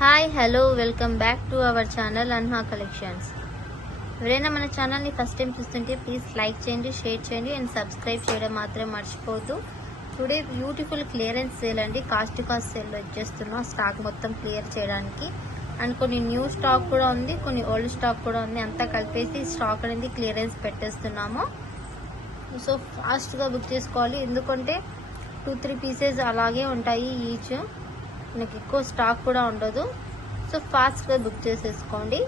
Hi hello welcome back to our channel Anha collections. ఎవరైనా మన ఛానల్ని ఫస్ట్ టైం చూస్తుంటే ప్లీజ్ లైక్ చేయండి, షేర్ చేయండి అండ్ సబ్స్క్రైబ్ చేయడం మాత్రం మర్చిపోవద్దు. టుడే బ్యూటిఫుల్ క్లియరెన్స్ సేల్ అండి. కాస్ట్ టు కాస్ట్ సేల్లో ఇచ్చేస్తున్నాం స్టాక్ మొత్తం క్లియర్ చేయడానికి. అండ్ కొన్ని న్యూ స్టాక్ కూడా ఉంది, కొన్ని ఓల్డ్ స్టాక్ కూడా ఉంది. అంతా కలిపేసి స్టాక్ అనేది క్లియరెన్స్ పెట్టేస్తున్నాము. సో ఫాస్ట్గా బుక్ చేసుకోవాలి, ఎందుకంటే 2-3 పీసెస్ అలాగే ఉంటాయి ఈచ్. మనకి ఎక్కువ స్టాక్ కూడా ఉండదు. సో ఫాస్ట్గా బుక్ చేసేసుకోండి.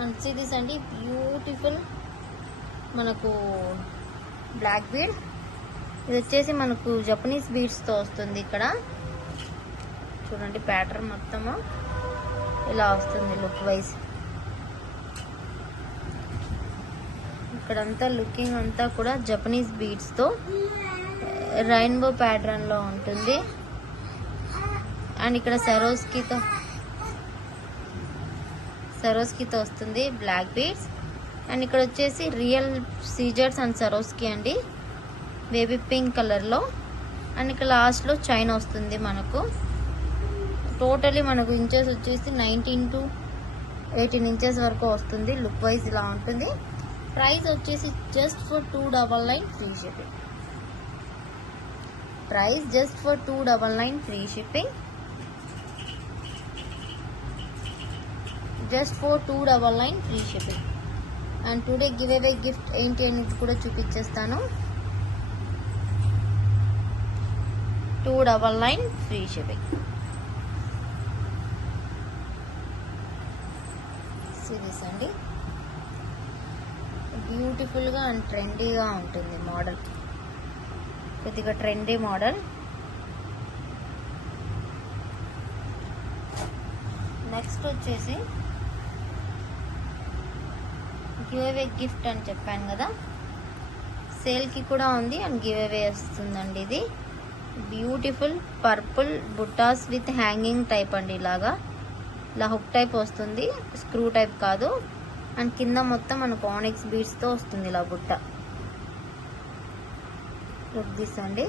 అండ్ సిరీస్ అండి బ్యూటిఫుల్ మనకు బ్లాక్ బీడ్. ఇది వచ్చేసి మనకు జపనీస్ బీడ్స్తో వస్తుంది. ఇక్కడ చూడండి ప్యాటర్న్ మొత్తము ఇలా వస్తుంది లుక్ వైజ్. ఇక్కడంతా లుకింగ్ అంతా కూడా జపనీస్ బీడ్స్తో రెయిన్బో ప్యాటర్న్లో ఉంటుంది. అండ్ ఇక్కడ సరోస్కీతో వస్తుంది బ్లాక్ బీడ్స్. అండ్ ఇక్కడ వచ్చేసి రియల్ సీజర్స్ అండ్ సరోస్కీ అండి, బేబీ పింక్ కలర్లో. అండ్ ఇక్కడ లాస్ట్లో చైన్ వస్తుంది మనకు. టోటలీ మనకు ఇంచెస్ వచ్చేసి 19 to 18 ఇంచెస్ వరకు వస్తుంది. లుక్ వైజ్ ఇలా ఉంటుంది. ప్రైస్ వచ్చేసి just for 299 free shipping. Price just for 299 free shipping. Just for 299 free shipping. And today give away gift ఏంటి అనేది కూడా చూపించేస్తాను. 299 ఫ్రీ షిప్పింగ్. సిరీస్ అండి బ్యూటిఫుల్గా అండ్ ట్రెండీగా ఉంటుంది. మోడల్ కొద్దిగా ట్రెండీ మోడల్. నెక్స్ట్ వచ్చేసి గివ్ అవే గిఫ్ట్ అని చెప్పాను కదా, సేల్కి కూడా ఉంది అండ్ గివ్ అవే వస్తుందండి. ఇది బ్యూటిఫుల్ పర్పుల్ బుట్టాస్ విత్ హ్యాంగింగ్ టైప్ అండి. ఇలా హుక్ టైప్ వస్తుంది, స్క్రూ టైప్ కాదు. అండ్ కింద మొత్తం మనకు ఆనిక్స్ బీడ్స్తో వస్తుంది ఇలా బుట్ట. లుక్ దిస్ అండి.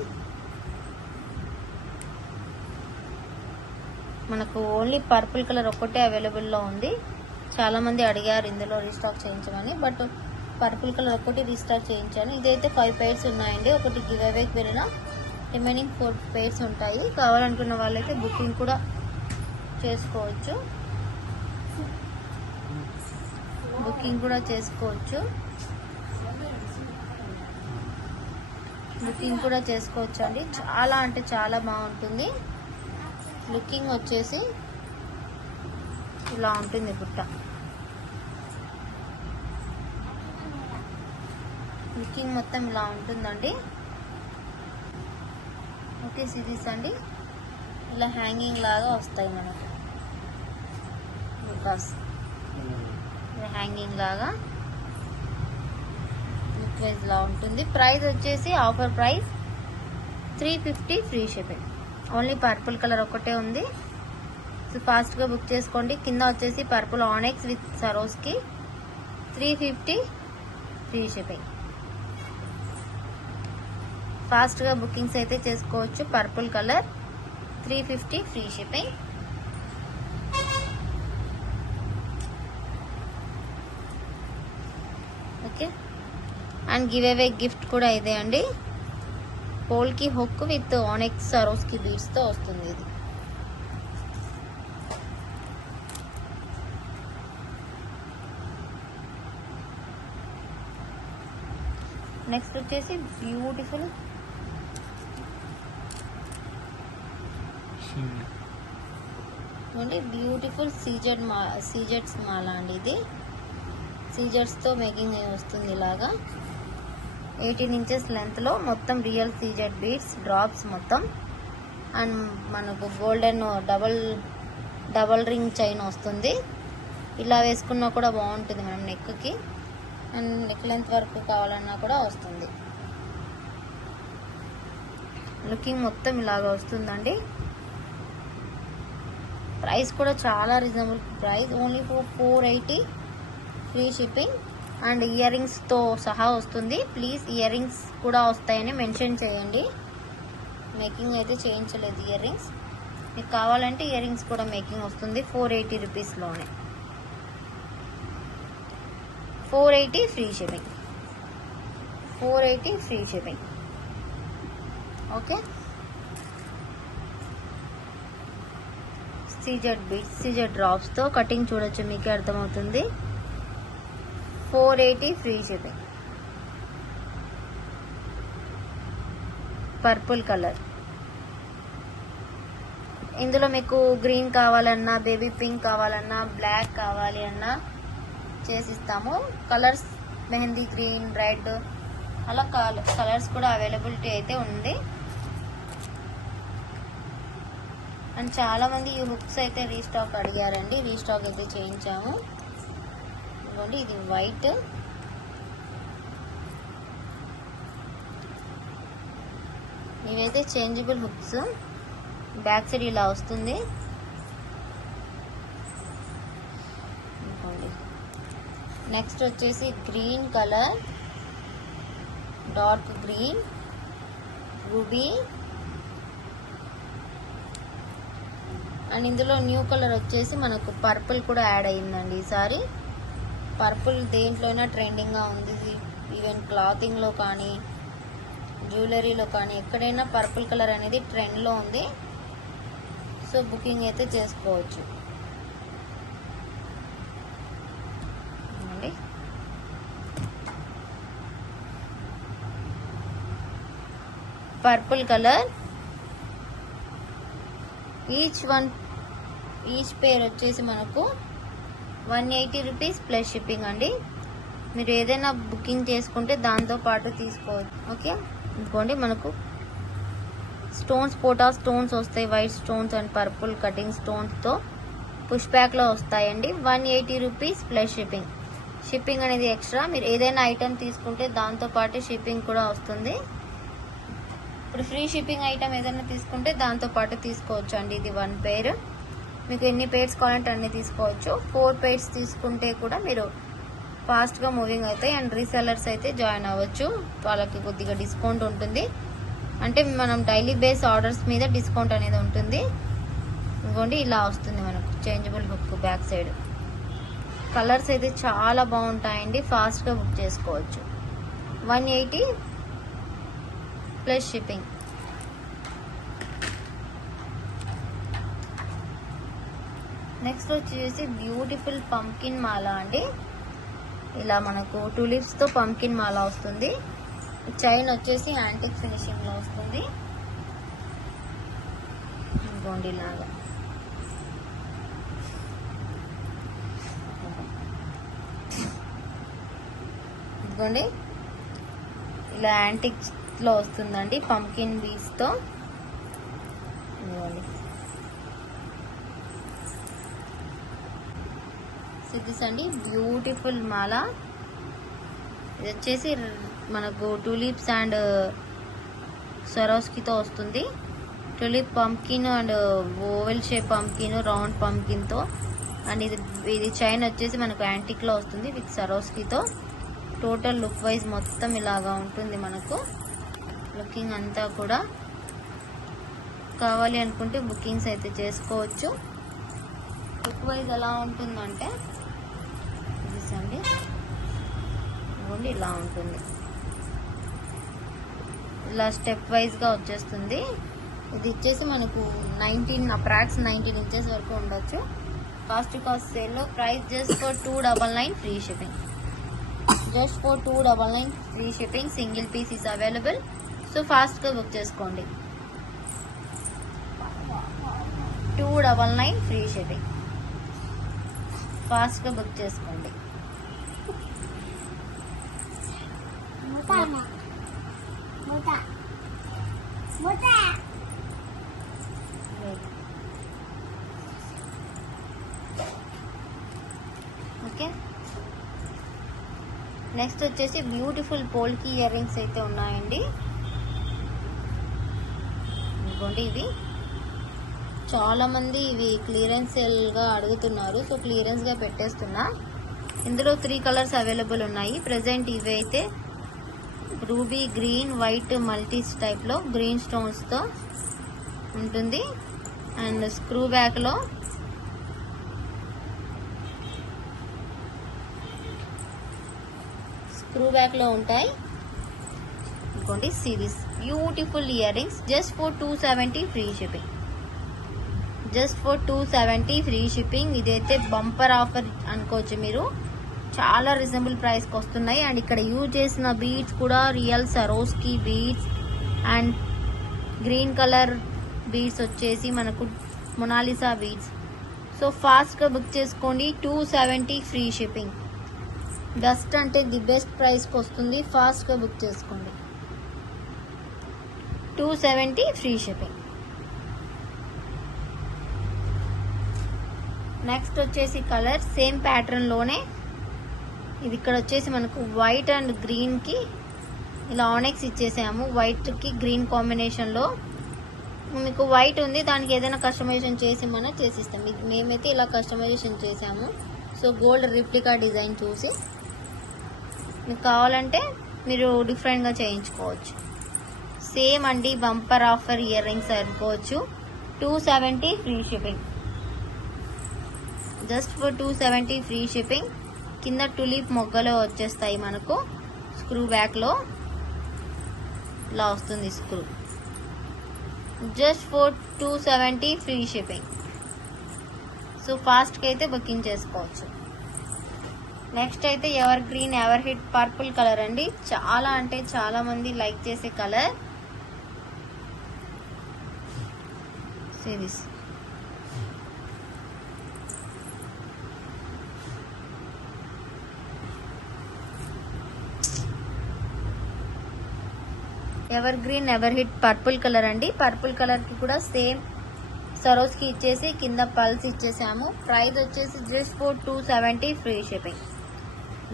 మనకు ఓన్లీ పర్పుల్ కలర్ ఒక్కటే అవైలబుల్లో ఉంది. చాలామంది అడిగారు ఇందులో రీస్టాక్ చేయించమని, బట్ పర్పుల్ కలర్ ఒక్కటి రీస్టాక్ చేయించాను. ఇదైతే 5 pairs ఉన్నాయండి. ఒకటి గివ్ అవేకి వెళ్ళిన రిమైనింగ్ 4 pairs ఉంటాయి. కావాలనుకున్న వాళ్ళైతే బుకింగ్ కూడా చేసుకోవచ్చు. బుకింగ్ కూడా చేసుకోవచ్చు అండి. చాలా అంటే చాలా బాగుంటుంది. లుకింగ్ వచ్చేసి ఇలా ఉంటుంది బుట్ట. లుకింగ్ మొత్తం ఇలా ఉంటుందండి. ఓకే సిరీస్ అండి. ఇలా హ్యాంగింగ్ లాగా వస్తాయి మనకు బుట్టాస్. హ్యాంగింగ్ లాగా లుక్ వైజ్ లా ఉంటుంది. ప్రైస్ వచ్చేసి offer price 350 free shipping. Only purple colour ఒకటే ఉంది. సో ఫాస్ట్గా బుక్ చేసుకోండి. కింద వచ్చేసి purple onyx with Swarovski 350 free shipping. ఫాస్ట్గా బుకింగ్స్ అయితే చేసుకోవచ్చు. Purple colour 350 free shipping. Okay. And give away gift కూడా ఇదే అండి. పోల్కి హుక్ విత్ ఆనెక్స్ సరోస్కి బీడ్స్తో వస్తుంది ఇది. నెక్స్ట్ వచ్చేసి బ్యూటిఫుల్ సీజెట్స్ మాల అండి. ఇది సీజెట్స్తో మేకింగ్ వస్తుంది. ఇలాగా 18 ఇంచెస్ లెంత్లో మొత్తం రియల్ సీజెట్ బీడ్స్ డ్రాప్స్ మొత్తం. అండ్ మనకు గోల్డెన్ డబల్ రింగ్ చైన్ వస్తుంది. ఇలా వేసుకున్నా కూడా బాగుంటుంది మనం నెక్కి. అండ్ నెక్ లెంత్ వరకు కావాలన్నా కూడా వస్తుంది. లుకింగ్ మొత్తం ఇలాగ వస్తుందండి. ప్రైస్ కూడా చాలా reasonable price. Only for 480 free shipping. And ear రింగ్స్తో సహా వస్తుంది. ప్లీజ్ ఇయర్ రింగ్స్ కూడా వస్తాయని మెన్షన్ చేయండి. మేకింగ్ అయితే చేయించలేదు ఇయర్ రింగ్స్. మీకు కావాలంటే ఇయర్ రింగ్స్ కూడా మేకింగ్ వస్తుంది 480 రూపీస్లోనే. 480 free shipping. 480 free shipping. Okay. CZ beads, CZ డ్రాప్స్తో కటింగ్ చూడొచ్చు, మీకే అర్థమవుతుంది. 480 ఫ్రీ షిప్పింగ్. Purple colour. ఇందులో మీకు గ్రీన్ కావాలన్నా, బేబీ పింక్ కావాలన్నా, బ్లాక్ కావాలి అన్నా చేసిస్తాము. కలర్స్ మెహందీ గ్రీన్, రెడ్ అలా కలర్స్ కూడా అవైలబిలిటీ అయితే ఉంది. అండ్ చాలా మంది ఈ హుక్స్ అయితే రీస్టాక్ అడిగారండి, రీస్టాక్ అయితే చేయించాము. ఇదిగోండి, ఇది వైట్, ఇవైతే చేంజబుల్ హుక్స్. బ్యాక్ సైడ్ ఇలా వస్తుంది. నెక్స్ట్ వచ్చేసి green colour, dark green, ruby, and ఇందులో న్యూ కలర్ వచ్చేసి మనకు పర్పుల్ కూడా యాడ్ అయ్యిందండి ఈసారి. పర్పుల్ దేంట్లోనైనా ట్రెండింగ్గా ఉంది. ఈవెన్ క్లాతింగ్లో కానీ, జ్యువెలరీలో కానీ ఎక్కడైనా పర్పుల్ కలర్ అనేది ట్రెండ్లో ఉంది. సో బుకింగ్ అయితే చేసుకోవచ్చు. పర్పుల్ కలర్, ఈచ్ పేర్ వచ్చేసి మనకు 180 రూపీస్ ప్లస్ షిప్పింగ్ అండి. మీరు ఏదైనా బుకింగ్ చేసుకుంటే దాంతో పాటు తీసుకోవచ్చు. ఓకే. ఇంకోండి, మనకు స్టోన్స్, పోటా స్టోన్స్ వస్తాయి, white stones and purple cutting స్టోన్స్తో పుష్ బ్యాక్లో వస్తాయండి. 180 రూపీస్ ప్లస్ షిప్పింగ్. షిప్పింగ్ అనేది ఎక్స్ట్రా. మీరు ఏదైనా ఐటెం తీసుకుంటే దాంతో పాటు షిప్పింగ్ కూడా వస్తుంది. ఇప్పుడు ఫ్రీ షిప్పింగ్ ఐటమ్ ఏదైనా తీసుకుంటే దాంతో పాటు తీసుకోవచ్చు అండి. ఇది 1 పేర్. మీకు ఎన్ని పేర్స్ కావాలంటే అన్ని తీసుకోవచ్చు. 4 పేర్స్ తీసుకుంటే కూడా మీరు ఫాస్ట్గా మూవింగ్ అవుతాయి. అండ్ రీసెల్లర్స్ అయితే జాయిన్ అవ్వచ్చు, వాళ్ళకి కొద్దిగా డిస్కౌంట్ ఉంటుంది. అంటే మనం డైలీ బేస్ ఆర్డర్స్ మీద డిస్కౌంట్ అనేది ఉంటుంది. ఇంకోండి, ఇలా వస్తుంది మనకు changeable hook back side. Colours అయితే చాలా బాగుంటాయండి, ఫాస్ట్గా బుక్ చేసుకోవచ్చు. 180 ప్లస్ షిప్పింగ్. నెక్స్ట్ వచ్చేసి బ్యూటిఫుల్ పంకిన్ మాల అండి. ఇలా మనకు టూలిప్స్తో పంకిన్ మాల వస్తుంది. చైన్ వచ్చేసి యాంటిక్ ఫినిషింగ్లో వస్తుంది. ఇంకోండి, ఇలాగా ఇదిగోండి, ఇలా యాంటిక్లో వస్తుందండి పంకిన్ బీడ్స్తో. దిస్ అండి బ్యూటిఫుల్ మాల. ఇది వచ్చేసి మనకు టూలిప్స్ అండ్ సరోస్కితో వస్తుంది. Tulip pumpkin and oval shape pumpkin, round పంకిన్తో. అండ్ ఇది చైన్ వచ్చేసి మనకు యాంటిక్లో వస్తుంది విత్ సరోస్కితో. టోటల్ లుక్ వైజ్ మొత్తం ఇలాగా ఉంటుంది మనకు. లుకింగ్ అంతా కూడా కావాలి అనుకుంటే బుకింగ్స్ అయితే చేసుకోవచ్చు. లుక్ వైజ్ ఎలా ఉంటుందంటే అండి, ఇలా ఉంటుంది. ఇలా స్టెప్ వైజ్గా వచ్చేస్తుంది. ఇది వచ్చేసి మనకు 19 ఇంచెస్ వరకు ఉండొచ్చు. కాస్ట్ సేల్లో price just for 299 free shipping. Just for 299 free shipping. Single piece is available. So ఫాస్ట్గా బుక్ చేసుకోండి. 299 ఫ్రీ షిప్పింగ్. ఫాస్ట్గా బుక్ చేసుకోండి. ఓకే. నెక్స్ట్ వచ్చేసి బ్యూటిఫుల్ పోల్కి ఇయర్ రింగ్స్ అయితే ఉన్నాయండి. ఇదిగోండి, ఇవి చాలా మంది ఇవి క్లియరెన్స్ సేల్గా అడుగుతున్నారు. సో క్లియరెన్స్గా పెట్టేస్తున్నా. ఇందులో 3 కలర్స్ అవైలబుల్ ఉన్నాయి ప్రెసెంట్. ఇవి అయితే రూబీ గ్రీన్, వైట్ మల్టీస్ టైప్లో గ్రీన్ స్టోన్స్తో ఉంటుంది. అండ్ స్క్రూ బ్యాక్ లో ఉంటాయి. ఇంకోండి series beautiful ear rings just for 270 free shipping. Just for 270 free shipping. ఇదైతే బంపర్ ఆఫర్ అనుకోవచ్చు మీరు. చాలా రీజనబుల్ ప్రైస్ కి వస్తున్నాయి. అండ్ ఇక్కడ యూజ్ చేసిన బీడ్స్ కూడా real సరోస్కి beads and green colour beads వచ్చేసి మనకు మొనాలిసా బీడ్స్. సో ఫాస్ట్ గా బుక్ చేసుకోండి. 270 ఫ్రీ షిప్పింగ్. బెస్ట్ అంటే ది బెస్ట్ ప్రైస్ కి వస్తుంది. ఫాస్ట్ గా బుక్ చేసుకోండి. 270 ఫ్రీ షిప్పింగ్. నెక్స్ట్ వచ్చేసి కలర్ సేమ్ ప్యాటర్న్ లోనే ఇది ఇక్కడ వచ్చేసి మనకు వైట్ అండ్ గ్రీన్ కి ఇలా ఆనెక్స్ ఇచ్చేసాము. వైట్ కి గ్రీన్ కాంబినేషన్ లో మీకు వైట్ ఉంది, దానికి ఏదైనా కస్టమైజేషన్ చేసి మనం చేసిస్తాం. మేమైతే ఇలా కస్టమైజేషన్ చేసాము. సో గోల్డ్ రిప్లికా డిజైన్ చూసి మీకు కావాలంటే మీరు డిఫరెంట్ గా చేయించుకోవచ్చు. సేమ్ అండి బంపర్ ఆఫర్ ఇయర్ రింగ్స్ అనుకోవచ్చు. 270 free shipping. Just for 270 free shipping. కింద టులిప్ మొగ్గలో వచ్చేస్తాయి మనకు. స్క్రూ బ్యాక్ లో ఇలా వస్తుంది screw. Just for 270 free shipping. So fast గా అయితే బుకింగ్ చేసుకోవచ్చు. నెక్స్ట్ అయితే ever green ever hit purple colour అండి. చాలా అంటే చాలా మంది లైక్ చేసే colour. Series ever green ever hit purple colour అండి. పర్పుల్ కలర్ కి కూడా సేమ్ సరోస్ కి ఇచ్చేసి కింద పల్స్ ఇచ్చేసాము. ప్రైస్ వచ్చేసి just for 270 free shipping.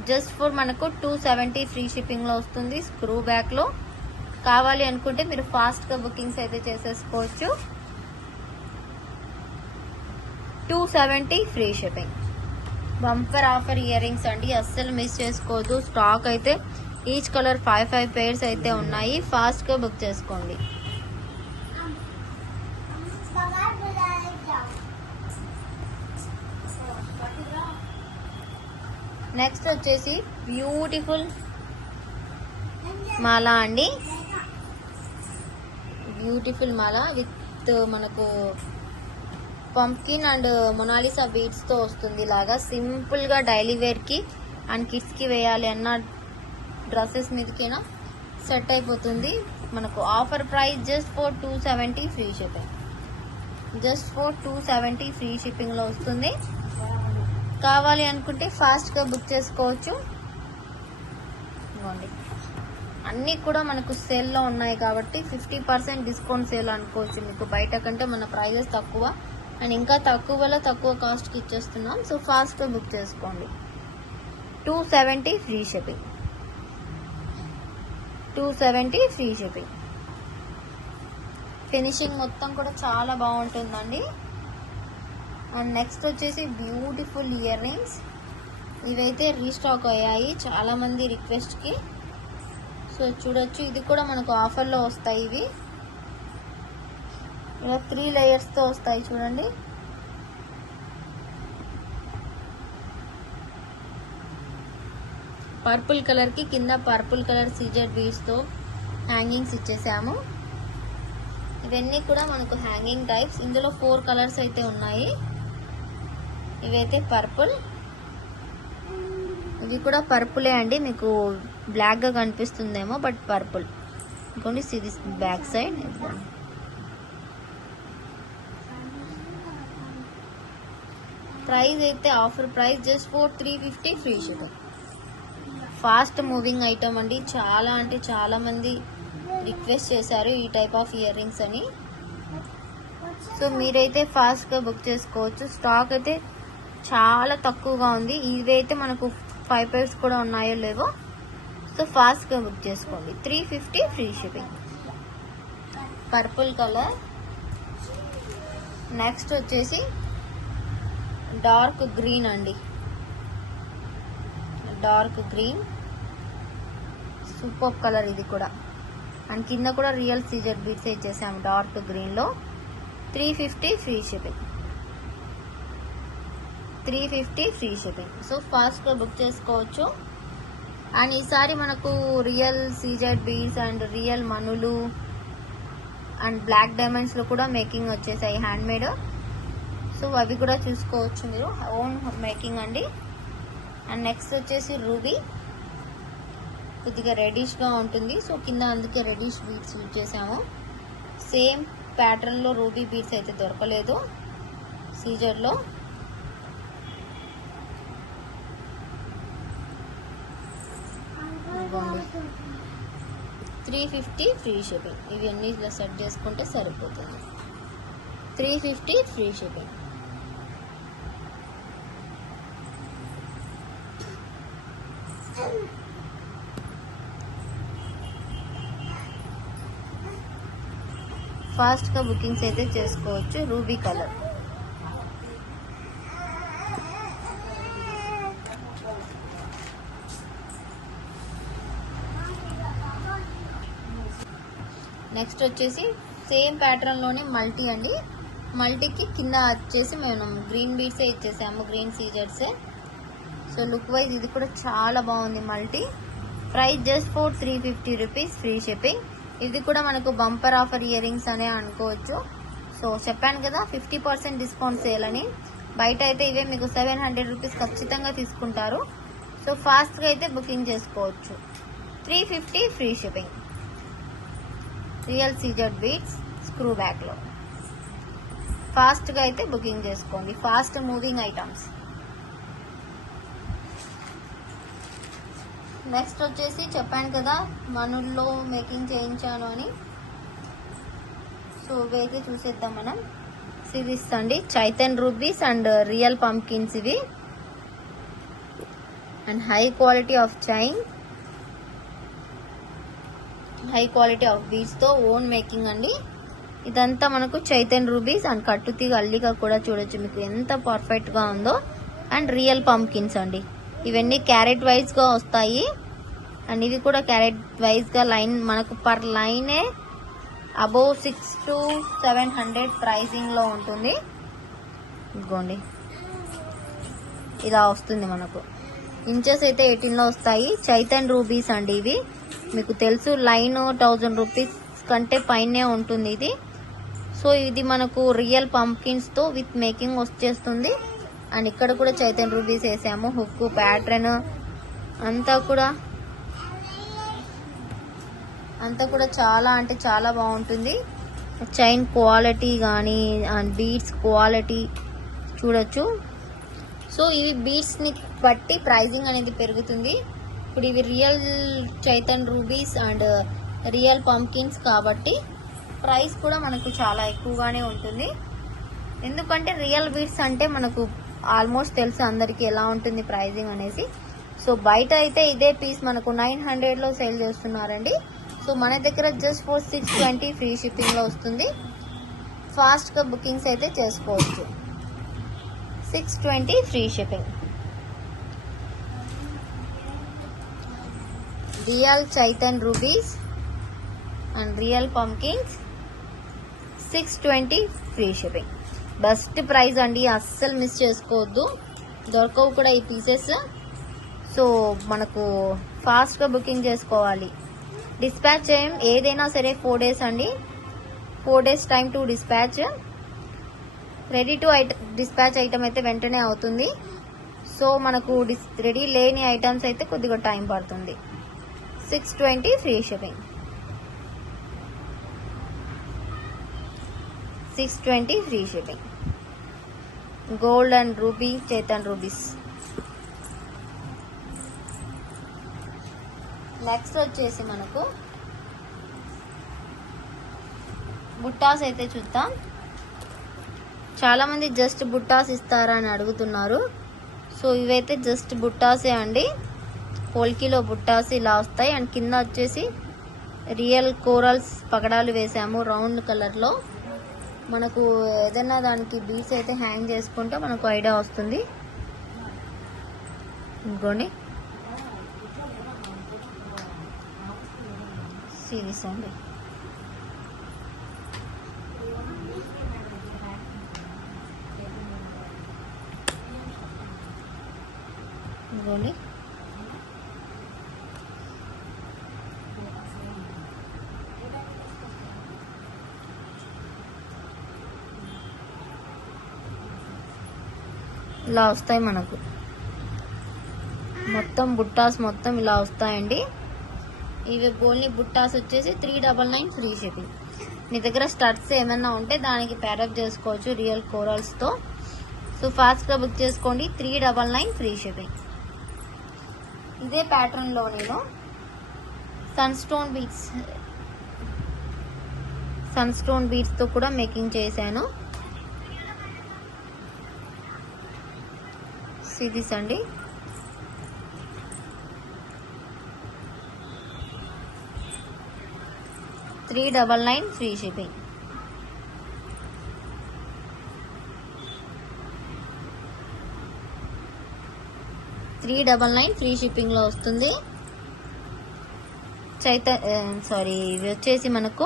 Just for మనకు 270 ఫ్రీ షిప్పింగ్ లో వస్తుంది. స్క్రూ బ్యాక్ లో కావాలి అనుకుంటే మీరు ఫాస్ట్ గా బుకింగ్స్ అయితే చేసేసుకోవచ్చు. 270 free shipping. Bumper offer year rings అండి, అస్సలు మిస్ చేసుకోవద్దు. స్టాక్ అయితే ఈచ్ కలర్ 5 పేర్స్ అయితే ఉన్నాయి. ఫాస్ట్ గా బుక్ చేసుకోండి. నెక్స్ట్ వచ్చేసి బ్యూటిఫుల్ మాల అండి. బ్యూటిఫుల్ మాల విత్ మనకు పంకిన్ అండ్ మొనాలిసా బీడ్స్ తో వస్తుంది. ఇలాగా సింపుల్ గా డైలీ వేర్ కి అండ్ కిడ్స్ కి వేయాలి అన్న డ్రెస్సెస్ మీదకైనా సెట్ అయిపోతుంది. మనకు offer price just for 270 free shipping. Just for 270 free shipping లో వస్తుంది. కావాలి అనుకుంటే ఫాస్ట్ గా బుక్ చేసుకోవచ్చు. ఇవ్వండి అన్ని కూడా మనకు సేల్ లో ఉన్నాయి కాబట్టి 50% డిస్కౌంట్ సేల్ అనుకోవచ్చు. మీకు బయట కంటే మన ప్రైజెస్ తక్కువ అండ్ ఇంకా తక్కువ కాస్ట్ కి ఇచ్చేస్తున్నాం. సో ఫాస్ట్ గా బుక్ చేసుకోండి. 270 free shipping. 270 free shipping. Finishing మొత్తం కూడా చాలా బాగుంటుందండి. అండ్ నెక్స్ట్ వచ్చేసి బ్యూటిఫుల్ ఇయర్ రింగ్స్. ఇవైతే రీస్టాక్ అయ్యాయి చాలా మంది రిక్వెస్ట్ కి. సో చూడొచ్చు, ఇది కూడా మనకు ఆఫర్ లో వస్తాయి. ఇవి ఇలా 3 లేయర్స్ తో వస్తాయి చూడండి. పర్పుల్ కలర్ కి కింద పర్పుల్ కలర్ సీజెడ్ బీడ్స్ తో హ్యాంగింగ్స్ ఇచ్చేసాము. ఇవన్నీ కూడా మనకు హ్యాంగింగ్ టైప్స్. ఇందులో 4 కలర్స్ అయితే ఉన్నాయి. ఇవైతే పర్పుల్, ఇవి కూడా పర్పులే అండి. మీకు బ్లాక్ గా కనిపిస్తుందేమో బట్ పర్పుల్. ఇంకోండి సిరీస్ బ్యాక్ సైడ్. ప్రైస్ అయితే offer price just for 350 free shipping. Fast moving item అండి. చాలా అంటే చాలా మంది రిక్వెస్ట్ చేశారు ఈ టైప్ ఆఫ్ ఇయర్ రింగ్స్ అని. సో మీరైతే ఫాస్ట్ గా బుక్ చేసుకోవచ్చు. స్టాక్ అయితే చాలా తక్కువగా ఉంది. ఇవైతే మనకు 5 పేర్స్ కూడా ఉన్నాయో లేవో. సో ఫాస్ట్ గా బుక్ చేసుకోండి. 350 free shipping. Purple colour. Next వచ్చేసి డార్క్ గ్రీన్ అండి. డార్క్ గ్రీన్ సూపర్ కలర్ ఇది కూడా. అండ్ కింద కూడా రియల్ సీజర్ బీడ్స్ ఇచ్చేసాము డార్క్ గ్రీన్ లో. 350 free shipping, 350 free shipping. So ఫాస్ట్గా బుక్ చేసుకోవచ్చు. అండ్ ఈసారి మనకు real CZ beads and real మనులు అండ్ బ్లాక్ డైమండ్స్లో కూడా మేకింగ్ వచ్చేసాయి హ్యాండ్మేడ్. సో అవి కూడా చూసుకోవచ్చు మీరు, ఓన్ మేకింగ్ అండి. అండ్ నెక్స్ట్ వచ్చేసి రూబీ, కొద్దిగా రెడిష్గా ఉంటుంది. సో కింద అందుకే రెడిష్ బీడ్స్ యూజ్ చేసాము. సేమ్ ప్యాటర్న్లో రూబీ బీడ్స్ అయితే దొరకలేదు సీజర్లో. ఇవ్వండి 350 ఫ్రీ షిప్పింగ్. ఇవన్నీ ఇలా సెట్ చేసుకుంటే సరిపోతుంది. 350 ఫ్రీ షిప్పింగ్. ఫాస్ట్గా బుకింగ్స్ అయితే చేసుకోవచ్చు. రూబీ కలర్, నెక్స్ట్ వచ్చేసి సేమ్ ప్యాటర్న్లోనే మల్టీ అండి. మల్టీకి కింద వచ్చేసి మేము గ్రీన్ బీడ్సే ఇచ్చేసాము, గ్రీన్ సీజర్సే. సో లుక్ వైజ్ ఇది కూడా చాలా బాగుంది multi. Price just for 350 rupees free shipping. ఇది కూడా మనకు బంపర్ ఆఫర్ ఇయర్ రింగ్స్ అనే అనుకోవచ్చు. సో చెప్పాను కదా 50% డిస్కౌంట్ సేల్ అని. బయట అయితే ఇవే మీకు 700 రూపీస్ ఖచ్చితంగా తీసుకుంటారు. సో ఫాస్ట్గా అయితే బుకింగ్ చేసుకోవచ్చు. 350 free shipping. Real CZ beads screw బ్యాక్లో ఫాస్ట్గా అయితే బుకింగ్ చేసుకోండి. Fast moving items. నెక్స్ట్ వచ్చేసి చెప్పాను కదా మనుల్లో మేకింగ్ చేయించాను అని. సో ఇవైతే చూసేద్దాం మనం. సిరీస్ అండి, చైతన్ రూబీస్ అండ్ రియల్ పంకిన్స్ ఇవి. And high quality of chain, high quality of బీడ్స్తో ఓన్ మేకింగ్ అండి. ఇదంతా మనకు చైతన్ రూబీస్ అండ్ కట్టుతీగ అల్లిక కూడా చూడొచ్చు మీకు ఎంత పర్ఫెక్ట్గా ఉందో. అండ్ రియల్ పంకిన్స్ అండి. ఇవన్నీ క్యారెట్ వైజ్గా వస్తాయి. అండ్ ఇవి కూడా క్యారెట్ వైజ్గా లైన్ మనకు పర్ లైనే అబోవ్ 600 to 700 ప్రైసింగ్లో ఉంటుంది. ఇదిగోండి ఇలా వస్తుంది మనకు. ఇంచెస్ అయితే 18లో వస్తాయి. చైతన్ రూబీస్ అండి ఇవి. మీకు తెలుసు లైన్ 1000 రూపీస్ కంటే పైనే ఉంటుంది ఇది. సో ఇది మనకు రియల్ పంకిన్స్తో విత్ మేకింగ్ వచ్చేస్తుంది. అండ్ ఇక్కడ కూడా చైతన్ రూబీస్ వేసాము. హుక్ ప్యాటర్న్ అంతా కూడా చాలా అంటే చాలా బాగుంటుంది. చైన్ క్వాలిటీ కానీ అండ్ బీడ్స్ క్వాలిటీ చూడొచ్చు. సో ఇవి బీడ్స్ని బట్టి ప్రైజింగ్ అనేది పెరుగుతుంది. ఇప్పుడు ఇవి real Chaitan rubies and real pumpkins కాబట్టి ప్రైస్ కూడా మనకు చాలా ఎక్కువగానే ఉంటుంది. ఎందుకంటే రియల్ బీడ్స్ అంటే మనకు ఆల్మోస్ట్ తెలుసు అందరికీ ఎలా ఉంటుంది ప్రైజింగ్ అనేసి. సో బయట అయితే ఇదే పీస్ మనకు 900లో సేల్ చేస్తున్నారండి. సో మన దగ్గర జస్ట్ ఫర్ 620 ఫ్రీ షిప్పింగ్లో వస్తుంది. ఫాస్ట్గా బుకింగ్స్ అయితే చేసుకోవచ్చు. 620 free shipping. Real Chaitan rubies and real pumpkins 620 free shipping. Best price అండి, అస్సలు మిస్ చేసుకోవద్దు. దొరకవు కూడా ఈ పీసెస్. సో మనకు ఫాస్ట్గా బుకింగ్ చేసుకోవాలి. డిస్పాచ్ చేయం ఏదైనా సరే 4 days అండి. 4 days time to dispatch. Ready to dispatch item అయితే వెంటనే అవుతుంది. సో మనకు రెడీ లేని ఐటమ్స్ అయితే కొద్దిగా టైం పడుతుంది. 620 free shipping. 620 free shipping. Gold and ruby Chaitan rubies. Next వచ్చేసి మనకు బుట్టాస్ అయితే చూద్దాం. చాలా మంది జస్ట్ బుట్టాస్ ఇస్తారా అని అడుగుతున్నారు. సో ఇవైతే జస్ట్ బుట్టాసే అండి. పోల్కిలో బుట్టాస్ ఇలా వస్తాయి. అండ్ కింద వచ్చేసి రియల్ కోరల్స్ పగడాలు వేసాము రౌండ్ కలర్లో. మనకు ఏదైనా దానికి బీడ్స్ అయితే హ్యాంగ్ చేసుకుంటే మనకు ఐడియా వస్తుంది. ఇంకోండి సిరీస్ అండి. ఇదిగోండి. ఇలా వస్తాయి మనకు మొత్తం బుట్టాస్ మొత్తం ఇలా వస్తాయండి. ఇవి ఓన్లీ బుట్టాస్ వచ్చేసి 399 ఫ్రీ షిప్పింగ్. మీ దగ్గర స్టడ్స్ ఏమైనా ఉంటే దానికి ప్యారప్ చేసుకోవచ్చు రియల్ కోరల్స్తో. సో ఫాస్ట్గా బుక్ చేసుకోండి. 399 ఫ్రీ షిప్పింగ్. ఇదే ప్యాటర్న్లో నేను సన్ స్టోన్ బీడ్స్తో కూడా మేకింగ్ చేశాను. సిరీస్ అండి. $399 ఫ్రీ షిప్పింగ్. $399 ఫ్రీ షిప్పింగ్ లో వస్తుంది. ఇవి వచ్చేసి మనకు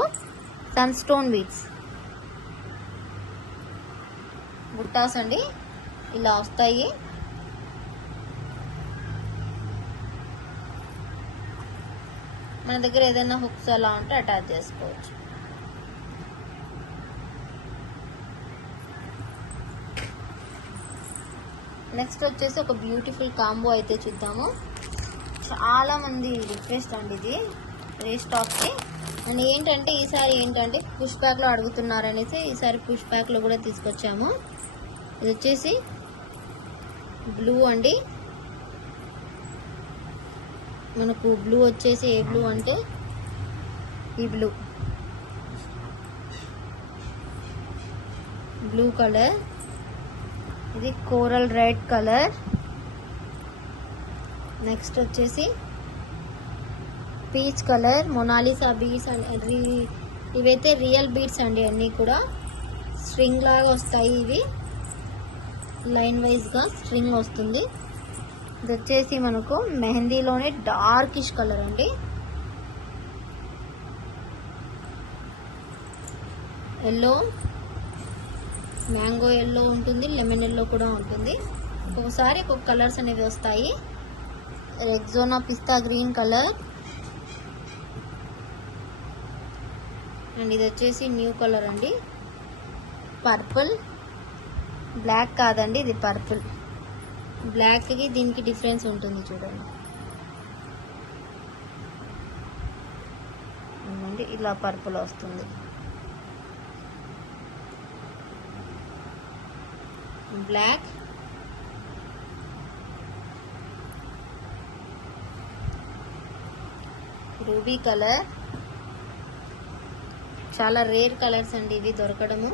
సన్ స్టోన్ బీడ్స్ బుట్టాస్ అండి. ఇలా వస్తాయి. మన దగ్గర ఏదైనా హుక్స్ అలా ఉంటే అటాచ్ చేసుకోవచ్చు. నెక్స్ట్ వచ్చేసి ఒక బ్యూటిఫుల్ కాంబో అయితే చూద్దాము. చాలా మంది రిక్వెస్ట్ అండి ఇది రీస్టాక్కి. అండ్ ఈసారి పుష్ బ్యాక్లో అడుగుతున్నారనేసి ఈసారి పుష్ బ్యాక్లో కూడా తీసుకొచ్చాము. ఇది వచ్చేసి బ్లూ అండి. మనకు బ్లూ వచ్చేసి ఏ బ్లూ అంటే ఈ బ్లూ కలర్. ఇది కోరల్ రెడ్ కలర్. నెక్స్ట్ వచ్చేసి పీచ్ కలర్. మొనాలిసా బీడ్స్ ఇవైతే రియల్ బీడ్స్ అండి. అన్నీ కూడా స్ట్రింగ్ లాగా వస్తాయి. ఇవి లైన్ వైజ్గా స్ట్రింగ్ వస్తుంది. ఇది వచ్చేసి మనకు మెహందీలోనే డార్కిష్ కలర్ అండి. ఎల్లో, మ్యాంగో ఎల్లో ఉంటుంది, లెమన్ ఎల్లో కూడా ఉంటుంది. ఒక్కొక్కసారి ఒక్కొక్క కలర్స్ అనేవి వస్తాయి. Rexona pista green colour. And ఇది వచ్చేసి న్యూ కలర్ అండి, పర్పుల్. బ్లాక్ కాదండి, ఇది పర్పుల్. బ్లాక్కి దీనికి డిఫరెన్స్ ఉంటుంది చూడండి. ఇలా పర్పుల్ వస్తుంది. Black, ruby colour. చాలా రేర్ కలర్స్ అండి ఇవి దొరకడము.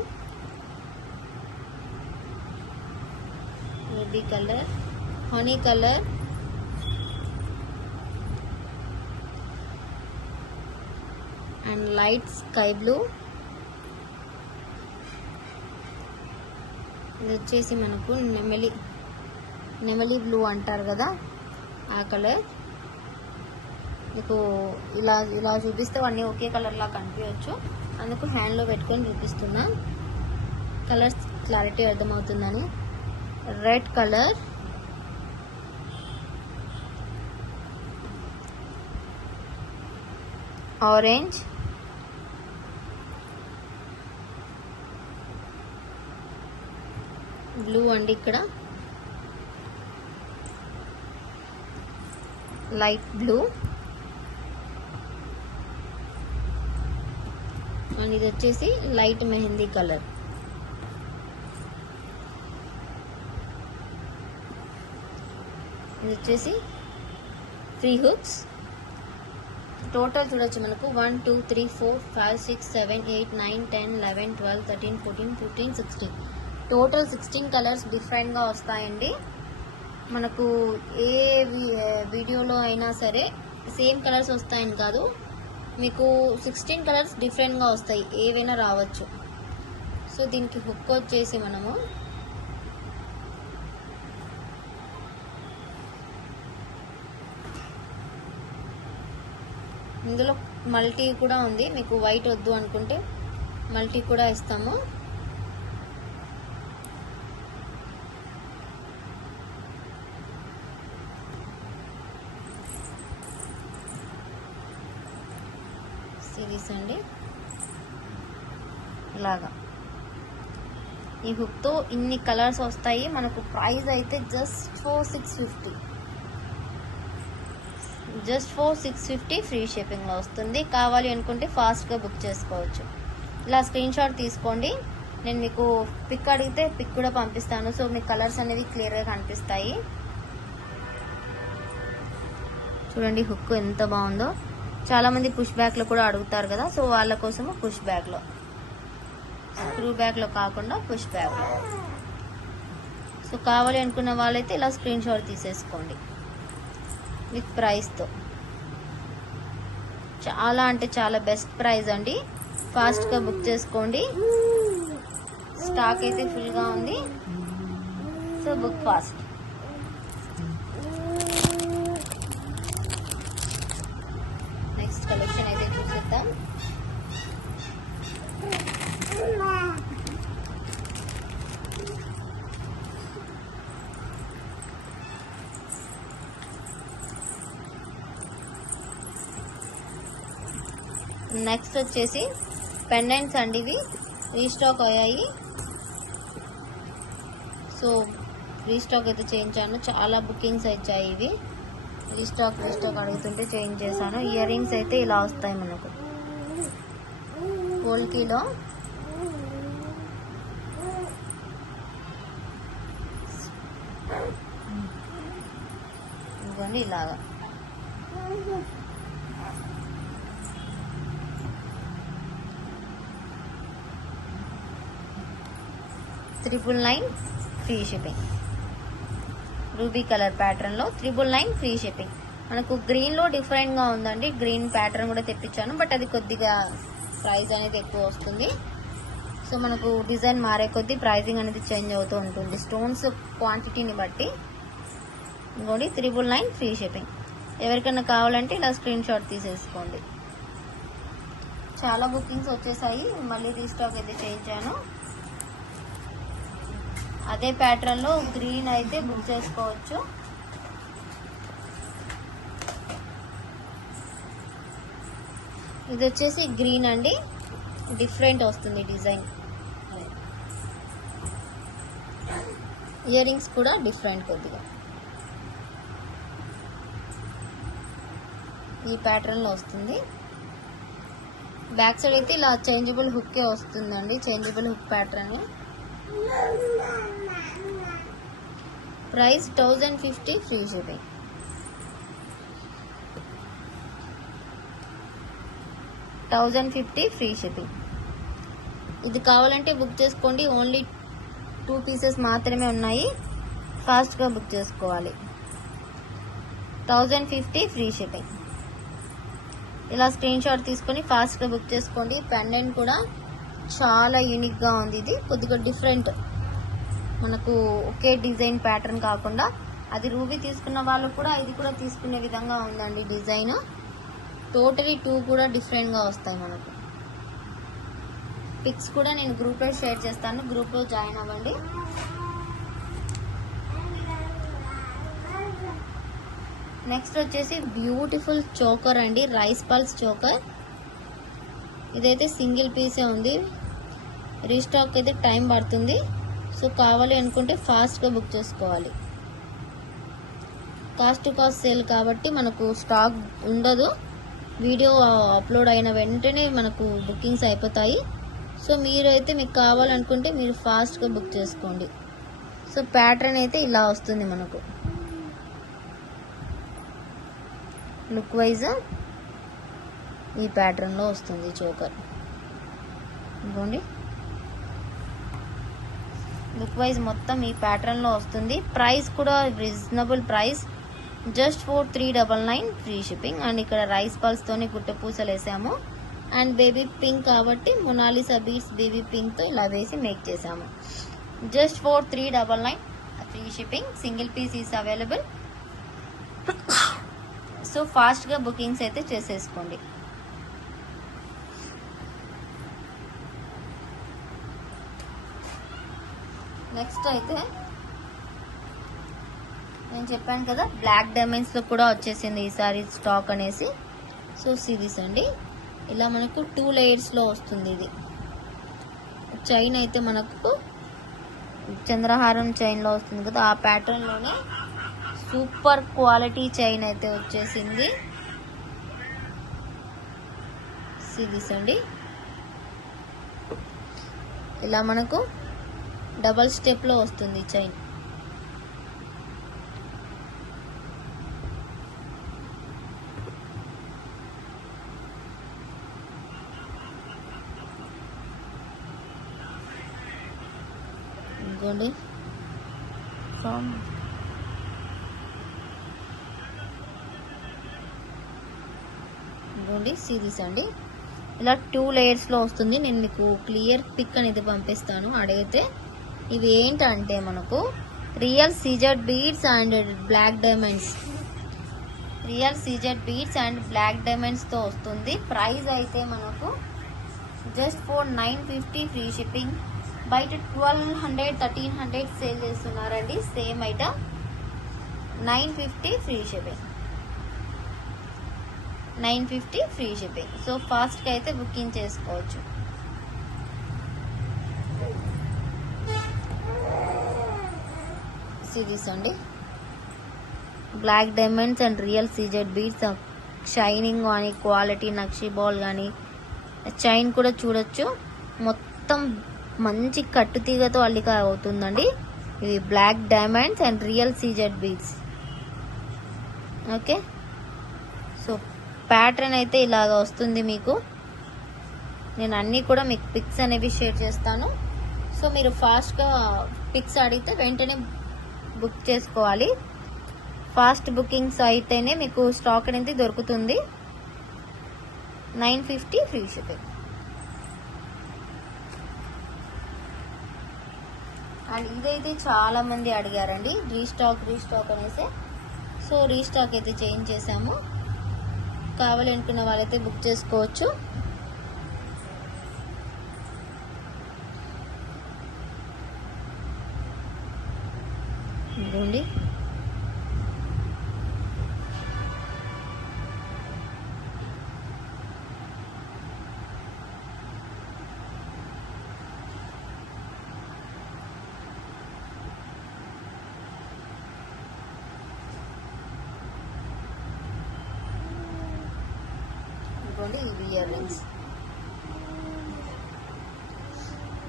Ruby colour, honey colour, and light sky blue. ఇది వచ్చేసి మనకు నెమలి బ్లూ అంటారు కదా, ఆ కలర్. మీకు ఇలా చూపిస్తే అన్నీ ఒకే కలర్ లా కనిపించవచ్చు. అందుకు హ్యాండ్లో పెట్టుకొని చూపిస్తున్నా, కలర్స్ క్లారిటీ అర్థమవుతుందని. రెడ్ కలర్, ఆరెంజ్, బ్లూ అండి. ఇక్కడ లైట్ బ్లూ. అండ్ ఇది వచ్చేసి లైట్ మెహందీ కలర్. ఇది వచ్చేసి 3 హుక్స్. టోటల్ చూడొచ్చు మనకు 1 2 3 4 5 6 7 8 9 10 11 12 13 14 15 16 టోటల్ 16 కలర్స్ డిఫరెంట్గా వస్తాయండి. మనకు ఏ వీడియోలో అయినా సరే సేమ్ కలర్స్ వస్తాయని కాదు, మీకు 16 కలర్స్ డిఫరెంట్గా వస్తాయి, ఏవైనా రావచ్చు. సో దీనికి హుక్ వచ్చేసి మనము ఇందులో మల్టీ కూడా ఉంది. మీకు వైట్ వద్దు అనుకుంటే మల్టీ కూడా ఇస్తాము. సిరీస్ అండి. ఇలాగా ఈ హుక్తో ఇన్ని కలర్స్ వస్తాయి. మనకు ప్రైస్ అయితే జస్ట్ ఫర్ 650 ఫ్రీ షిప్పింగ్లో వస్తుంది. కావాలి అనుకుంటే ఫాస్ట్గా బుక్ చేసుకోవచ్చు. ఇలా స్క్రీన్ షాట్ తీసుకోండి. నేను మీకు పిక్ అడిగితే పిక్ కూడా పంపిస్తాను. సో మీకు కలర్స్ అనేవి క్లియర్గా కనిపిస్తాయి. చూడండి హుక్ ఎంత బాగుందో. చాలామంది పుష్ బ్యాక్లో కూడా అడుగుతారు కదా, సో వాళ్ళ కోసము పుష్ బ్యాక్లో, స్క్రూ బ్యాక్లో కాకుండా పుష్ బ్యాక్లో. సో కావాలి అనుకున్న వాళ్ళైతే ఇలా స్క్రీన్ షాట్ తీసేసుకోండి విత్ ప్రైస్తో. చాలా అంటే చాలా బెస్ట్ ప్రైస్ అండి. ఫాస్ట్గా బుక్ చేసుకోండి. స్టాక్ అయితే ఫుల్గా ఉంది. So book fast. Next collection అయితే చూసేద్దాం. నెక్స్ట్ వచ్చేసి పెండెంట్స్ అండి. ఇవి రీస్టాక్ అయ్యాయి. సో రీస్టాక్ అయితే చేయించాను. చాలా బుకింగ్స్ వచ్చాయి. ఇవి రీస్టాక్ అడుగుతుంటే చేంజ్ చేశాను. ఇయర్ రింగ్స్ అయితే ఇలా వస్తాయి మనకు పోల్కీలో. ఇదిగోండి ఇలాగా. $999 free shipping. Ruby colour pattern లో 999 ఫ్రీ షిప్పింగ్. మనకు గ్రీన్ లో డిఫరెంట్ గా ఉందండి. గ్రీన్ ప్యాటర్న్ కూడా తెప్పించాను, బట్ అది కొద్దిగా ప్రైస్ అనేది ఎక్కువ వస్తుంది. సో మనకు డిజైన్ మారే కొద్దీ ప్రైజింగ్ అనేది చేంజ్ అవుతూ ఉంటుంది స్టోన్స్ క్వాంటిటీని బట్టి. ఇంకోటి 999 ఫ్రీ షిప్పింగ్. ఎవరికైనా కావాలంటే ఇలా స్క్రీన్ షాట్ తీసేసుకోండి. చాలా బుకింగ్స్ వచ్చేసాయి. మళ్ళీ రీస్టాక్ అయితే చేయించాను. అదే ప్యాటర్న్ లో గ్రీన్ అయితే బుక్ చేసుకోవచ్చు. ఇది వచ్చేసి గ్రీన్ అండి. డిఫరెంట్ వస్తుంది డిజైన్. ఇయర్ రింగ్స్ కూడా డిఫరెంట్ కొద్దిగా. ఈ ప్యాటర్న్ లో వస్తుంది. బ్యాక్ సైడ్ అయితే ఇలా చేంజబుల్ హుక్కే వస్తుందండి. Changeable hook pattern. Price 1050 free shipping. $1050 free shipping. ఇది కావాలంటే బుక్ చేసుకోండి. ఓన్లీ 2 పీసెస్ మాత్రమే ఉన్నాయి. ఫాస్ట్గా బుక్ చేసుకోవాలి. 1050 ఫ్రీ షిప్పింగ్. ఇలా స్క్రీన్ షాట్ తీసుకొని ఫాస్ట్గా బుక్ చేసుకోండి. పెండెంట్ కూడా చాలా యూనిక్గా ఉంది. ఇది కొద్దిగా డిఫరెంట్. మనకు ఒకే డిజైన్ ప్యాటర్న్ కాకుండా అది రూబీ తీసుకున్న వాళ్ళు కూడా ఇది కూడా తీసుకునే విధంగా ఉందండి డిజైన్. టోటలీ 2 కూడా డిఫరెంట్గా వస్తాయి మనకు. పిక్స్ కూడా నేను గ్రూప్లో షేర్ చేస్తాను. గ్రూప్లో జాయిన్ అవ్వండి. నెక్స్ట్ వచ్చేసి బ్యూటిఫుల్ చోకర్ అండి. Rice pearls choker. ఇదైతే సింగిల్ పీసే ఉంది. రీస్టాక్ అయితే టైం పడుతుంది. సో కావాలి అనుకుంటే ఫాస్ట్గా బుక్ చేసుకోవాలి. కాస్ట్ టు కాస్ట్ సేల్ కాబట్టి మనకు స్టాక్ ఉండదు. వీడియో అప్లోడ్ అయిన వెంటనే మనకు బుకింగ్స్ అయిపోతాయి. సో మీరైతే మీకు కావాలనుకుంటే మీరు ఫాస్ట్గా బుక్ చేసుకోండి. సో ప్యాటర్న్ అయితే ఇలా వస్తుంది మనకు. లుక్ వైజ్ ఈ ప్యాటర్న్లో వస్తుంది చోకర్. ఇదిగోండి లుక్ వైజ్ మొత్తం ఈ ప్యాటర్న్లో వస్తుంది. ప్రైస్ కూడా reasonable price. Just for 399 free shipping. And ఇక్కడ రైస్ పల్స్తోని గుట్ట పూసలు వేసాము. అండ్ బేబీ పింక్ కాబట్టి మొనాలిసా బీడ్స్ బేబీ పింక్తో ఇలా వేసి మేక్ చేసాము. Just for 399 free shipping. Single piece is available. So ఫాస్ట్గా బుకింగ్స్ అయితే చేసేసుకోండి. నెక్స్ట్ అయితే నేను చెప్పాను కదా బ్లాక్ డైమండ్స్లో కూడా వచ్చేసింది ఈసారి స్టాక్ అనేసి. సో సిరీస్ అండి. ఇలా మనకు 2 లేయర్స్లో వస్తుంది. ఇది చైన్ అయితే మనకు చంద్రహారం చైన్లో వస్తుంది కదా, ఆ ప్యాటర్న్లోనే సూపర్ క్వాలిటీ చైన్ అయితే వచ్చేసింది. సిరీస్ అండి. ఇలా మనకు డబల్ స్టెప్లో వస్తుంది చైన్. ఇంకోండి ఇంకోండి సిరీస్ అండి. ఇలా 2 లేయర్స్లో వస్తుంది. నేను మీకు క్లియర్ పిక్ అనేది పంపిస్తాను అడిగితే. ఇవి ఏంటంటే మనకు real CZ beads and black diamonds, real CZ beads and black డైమండ్స్తో వస్తుంది. ప్రైస్ అయితే మనకు జస్ట్ ఫర్ 950 ఫ్రీ షిప్పింగ్. బయట 1200 1300 సేల్ చేస్తున్నారండి same item. 950 free shipping, 950 free shipping. So ఫాస్ట్గా అయితే బుకింగ్ చేసుకోవచ్చు. సిరీస్ అండి. Black diamonds and real CZ beads, shining కానీ క్వాలిటీ నక్షి బాల్ కానీ, చైన్ కూడా చూడొచ్చు. మొత్తం మంచి కట్టు తీగతో అల్లిక అవుతుందండి. ఇవి black diamonds and real CZ beads. Okay, so pattern అయితే ఇలాగ వస్తుంది మీకు. నేను అన్నీ కూడా మీకు పిక్స్ అనేవి షేర్ చేస్తాను. సో మీరు ఫాస్ట్గా పిక్స్ అడిగితే వెంటనే బుక్ చేసుకోవాలి. ఫాస్ట్ బుకింగ్స్ అయితేనే మీకు స్టాక్ అనేది దొరుకుతుంది. 950 ఫ్రీ షిప్పింగ్. అండ్ ఇదైతే చాలా మంది అడిగారండి, రీస్టాక్ అనేసి. సో రీస్టాక్ అయితే చేంజ్ చేసాము. కావాలనుకున్న వాళ్ళైతే బుక్ చేసుకోవచ్చు. ఇదిగోండి ఇవి ఇయర్ రింగ్స్.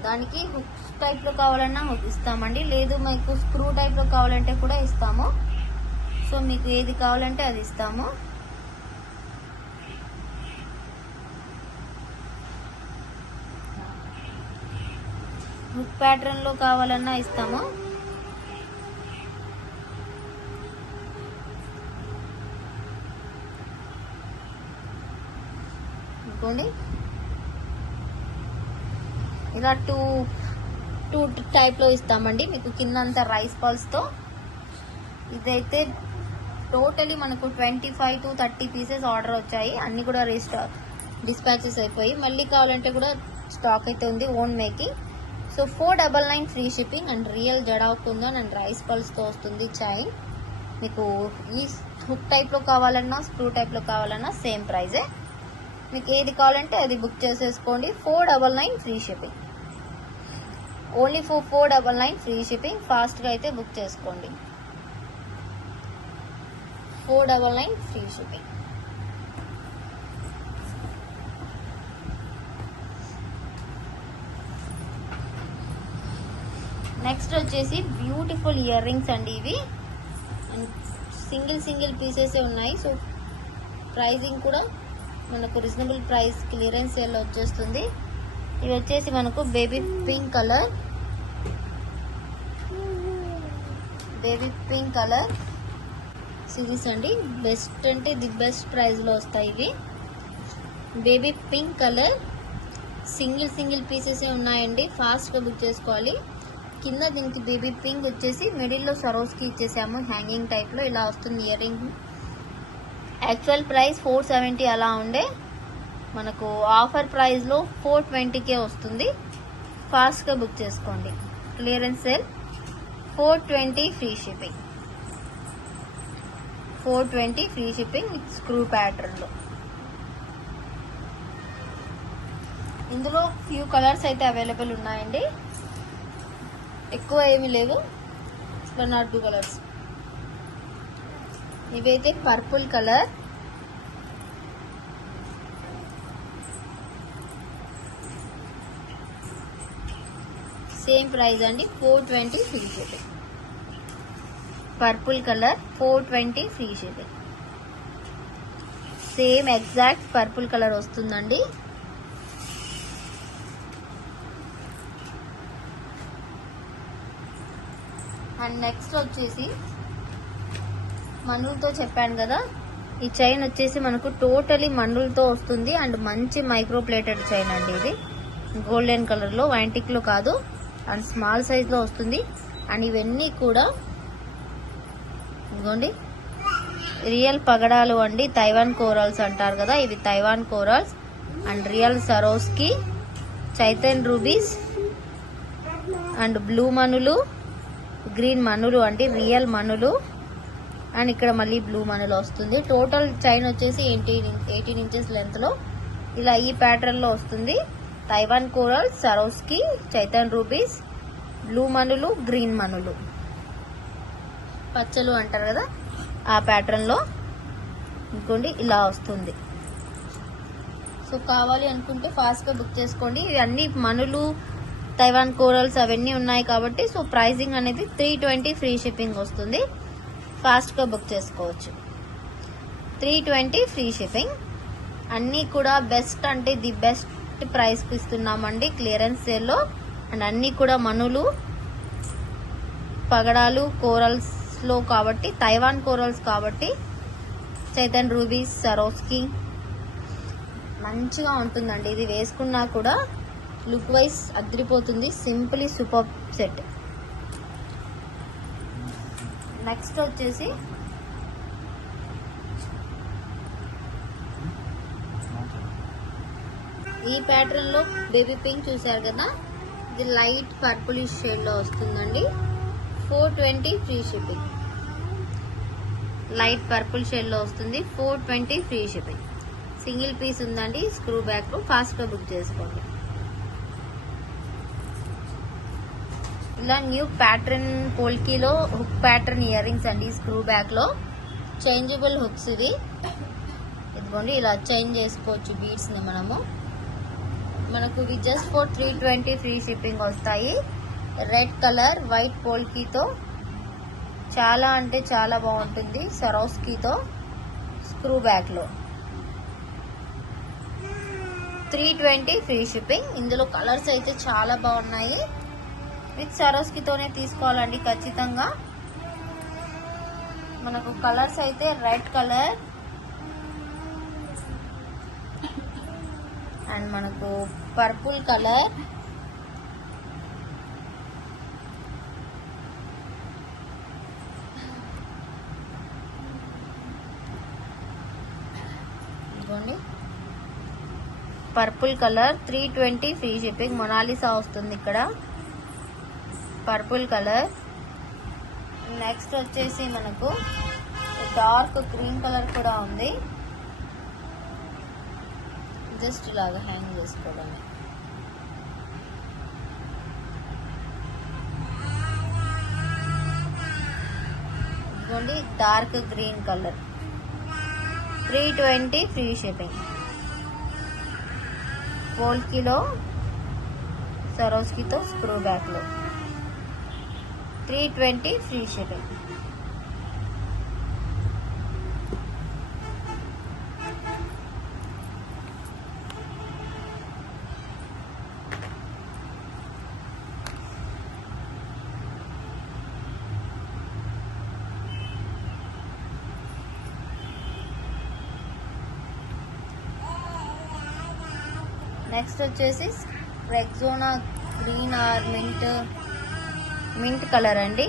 దానికి హుక్ టైప్ లో కావాలన్నా హుక్ ఇస్తామండి, లేదు మీకు స్క్రూ టైప్ లో కావాలంటే కూడా ఇస్తాము. సో మీకు ఏది కావాలంటే అది ఇస్తాము. హుక్ ప్యాటర్న్ లో కావాలన్నా ఇస్తాము. అనుకోండి ఇలా టూ టైప్ లో ఇస్తామండి మీకు. కింద అంతా రైస్ పల్స్ తో. ఇదైతే టోటలీ మనకు 25 to 30 పీసెస్ ఆర్డర్ వచ్చాయి. అన్ని కూడా డిస్పాచెస్ అయిపోయి. మళ్ళీ కావాలంటే కూడా స్టాక్ అయితే ఉంది, own making. So 499 free shipping. And real jadau kundan and rice pearls తో వస్తుంది చైన్. మీకు ఈ హుక్ టైప్ లో కావాలన్నా స్క్రూ టైప్ లో కావాలన్నా సేమ్ ప్రైజే. మీకు ఏది కావాలంటే అది బుక్ చేసేసుకోండి. 499 free shipping. Only for 499 free shipping. ఫాస్ట్గా అయితే బుక్ చేసుకోండి. 499 ఫ్రీ షిప్పింగ్. నెక్స్ట్ వచ్చేసి బ్యూటిఫుల్ ఇయర్ రింగ్స్ అండి. ఇవి సింగిల్ పీసెస్ ఉన్నాయి. సో ప్రైజింగ్ కూడా మనకు రీజనబుల్ ప్రైస్ క్లియరెన్స్ సేల్ వచ్చేస్తుంది. ఇవి వచ్చేసి మనకు బేబీ పింక్ కలర్ సిరీస్ అండి. బెస్ట్ అంటే ది బెస్ట్ ప్రైస్ లో వస్తాయి ఇవి. Baby pink colour single pieces ఉన్నాయండి. ఫాస్ట్ గా బుక్ చేసుకోవాలి. కింద దీనికి బేబీ పింక్ వచ్చేసి మిడిల్లో సరోస్కి ఇచ్చేసాము. హ్యాంగింగ్ టైప్ లో ఇలా వస్తుంది ఇయర్ రింగ్. యాక్చువల్ ప్రైస్ 470 అలా ఉండే, మనకు ఆఫర్ ప్రైస్ లో 420కే వస్తుంది. ఫాస్ట్ గా బుక్ చేసుకోండి. Clearance sale. 420 free shipping. 420 free shipping with screw pattern లో. ఇందులో ఫ్యూ కలర్స్ అయితే అవైలబుల్ ఉన్నాయండి, ఎక్కువ ఏమీ లేవు. 1 or 2 కలర్స్. ఇవైతే పర్పుల్ కలర్, సేమ్ ప్రైస్ అండి, 420 free shipping. Purple colour 420 free shipping. Same exact purple colour వస్తుందండి. అండ్ నెక్స్ట్ వచ్చేసి మన్నులతో చెప్పాను కదా, ఈ చైన్ వచ్చేసి మనకు టోటలీ మన్నులతో వస్తుంది. అండ్ మంచి మైక్రో ప్లేటెడ్ చైన్ అండి ఇది, గోల్డెన్ కలర్లో, యాంటిక్లో కాదు, అండ్ స్మాల్ సైజ్లో వస్తుంది. అండ్ ఇవన్నీ కూడా ఇదిగోండి రియల్ పగడాలు అండి, తైవాన్ కోరల్స్ అంటారు కదా, ఇవి Taiwan corals. And real Swarovski, చైతన్ రూబీస్, అండ్ బ్లూ మనులు, గ్రీన్ మనులు అండి, రియల్ మనులు. అండ్ ఇక్కడ మళ్ళీ బ్లూ మనులు వస్తుంది. టోటల్ చైన్ వచ్చేసి 18 ఇంచెస్ లెంత్లో ఇలా ఈ ప్యాటర్న్లో వస్తుంది. తైవాన్ కోరల్, సరోస్కి, చైతన్ రూబీస్, బ్లూ మనులు, గ్రీన్ మనులు, పచ్చలు అంటారు కదా ఆ ప్యాటర్న్లో ఇంకోండి ఇలా వస్తుంది. సో కావాలి అనుకుంటే ఫాస్ట్గా బుక్ చేసుకోండి. ఇవి అన్ని మనులు, తైవాన్ కోరల్స్ అవన్నీ ఉన్నాయి కాబట్టి సో ప్రైజింగ్ అనేది 320 ఫ్రీ షిప్పింగ్ వస్తుంది. ఫాస్ట్గా బుక్ చేసుకోవచ్చు. 320 ఫ్రీ షిప్పింగ్. అన్నీ కూడా బెస్ట్ అంటే ది బెస్ట్ ప్రైస్కి ఇస్తున్నామండి క్లియరెన్స్ సేల్లో. అండ్ అన్నీ కూడా మనులు, పగడాలు, కోరల్స్లో కాబట్టి, తైవాన్ కోరల్స్ కాబట్టి, చైతన్ రూబీస్, సరోస్కి మంచిగా ఉంటుందండి. ఇది వేసుకున్నా కూడా లుక్ వైజ్ అదిరిపోతుంది. Simply super set. నెక్స్ట్ వచ్చేసి ఈ ప్యాటర్న్ లో బేబీ పింక్ చూసారు కదా, ఇది లైట్ పర్పులిష్ షేడ్ లో వస్తుందండి. 420 free shipping. Light purple shade లో వస్తుంది. 420 ఫ్రీ షిప్పింగ్. సింగిల్ పీస్ ఉందండి, స్క్రూ బ్యాక్. ఫాస్ట్ గా బుక్ చేసుకోండి. ఇలా న్యూ ప్యాటర్న్ పోల్కీలో హుక్ ప్యాటర్న్ ఇయర్ రింగ్స్ అండి, స్క్రూ బ్యాక్ లో చేంజబుల్ హుక్స్. ఇవి ఇదిగోండి ఇలా చేంజ్ చేసుకోవచ్చు బీడ్స్ ని మనకు ఇవి జస్ట్ ఫర్ 320 ఫ్రీ షిప్పింగ్ వస్తాయి. రెడ్ కలర్ వైట్ పోల్కీతో చాలా అంటే చాలా బాగుంటుంది. సరోస్కీతో స్క్రూ బ్యాక్ లో 320 ఫ్రీ షిప్పింగ్. ఇందులో కలర్స్ అయితే చాలా బాగున్నాయి. విత్ సరోస్కీతోనే తీసుకోవాలండి ఖచ్చితంగా. మనకు కలర్స్ అయితే రెడ్ కలర్ అండ్ మనకు పర్పుల్ కలర్, ఇదిగోండి purple colour 320 free shipping. Mona Lisa వస్తుంది ఇక్కడ పర్పుల్ కలర్. నెక్స్ట్ వచ్చేసి మనకు డార్క్ గ్రీన్ కలర్ కూడా ఉంది. జస్ట్ ఇలాగా హ్యాంగ్ చేసుకోవడమే. ఇదిగోండి dark green colour 320 free shipping. పోల్కీలో సరోస్కీతో స్క్రూ బ్యాక్ లో 320 ఫ్రీ షిప్పింగ్. నెక్స్ట్ వచ్చేసి Rexona green or mint colour అండి,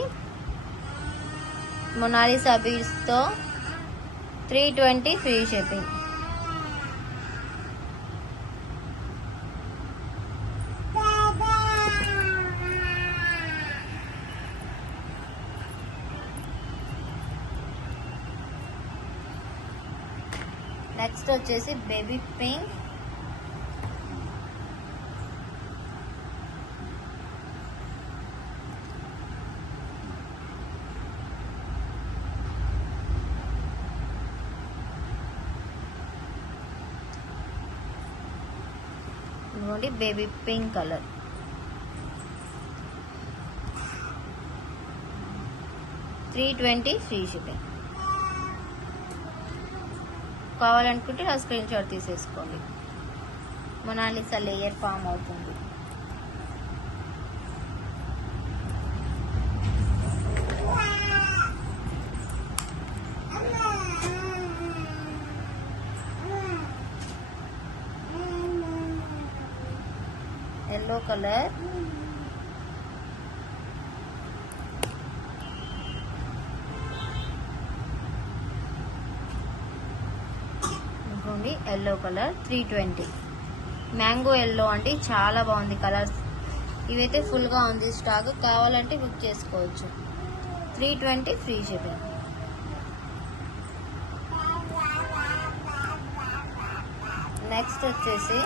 మొనాలిసా బీడ్స్ తో 320 ఫ్రీ షిప్పింగ్. నెక్స్ట్ వచ్చేసి బేబీ పింక్ ఇదిగోండి baby pink colour. $320 free shipping. కావాలనుకుంటే ఆ స్క్రీన్ షాట్ తీసేసుకోండి. మొనాలిసా లేయర్ ఫామ్ అవుతుంది. Yellow colour, yellow colour 320. Mango yellow అంటే చాలా బాగుంది కలర్స్. ఇవైతే ఫుల్గా ఉంది స్టాక్, కావాలంటే బుక్ చేసుకోవచ్చు. 320 ఫ్రీ షిప్పింగ్. నెక్స్ట్ వచ్చేసి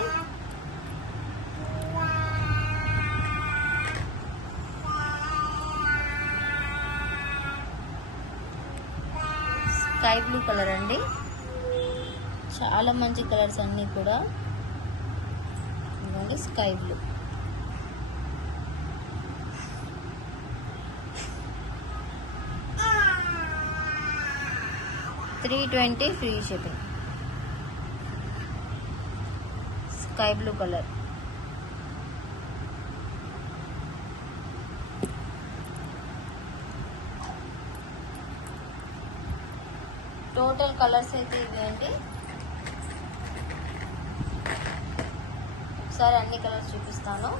స్కై బ్లూ కలర్ అండి. చాలా మంచి కలర్స్ అన్నీ కూడా. ఇదిగోండి sky blue. $320 free shipping. Sky blue colour. Total colours అయితే ఇవేంటి, ఒకసారి అన్ని కలర్స్ చూపిస్తాను.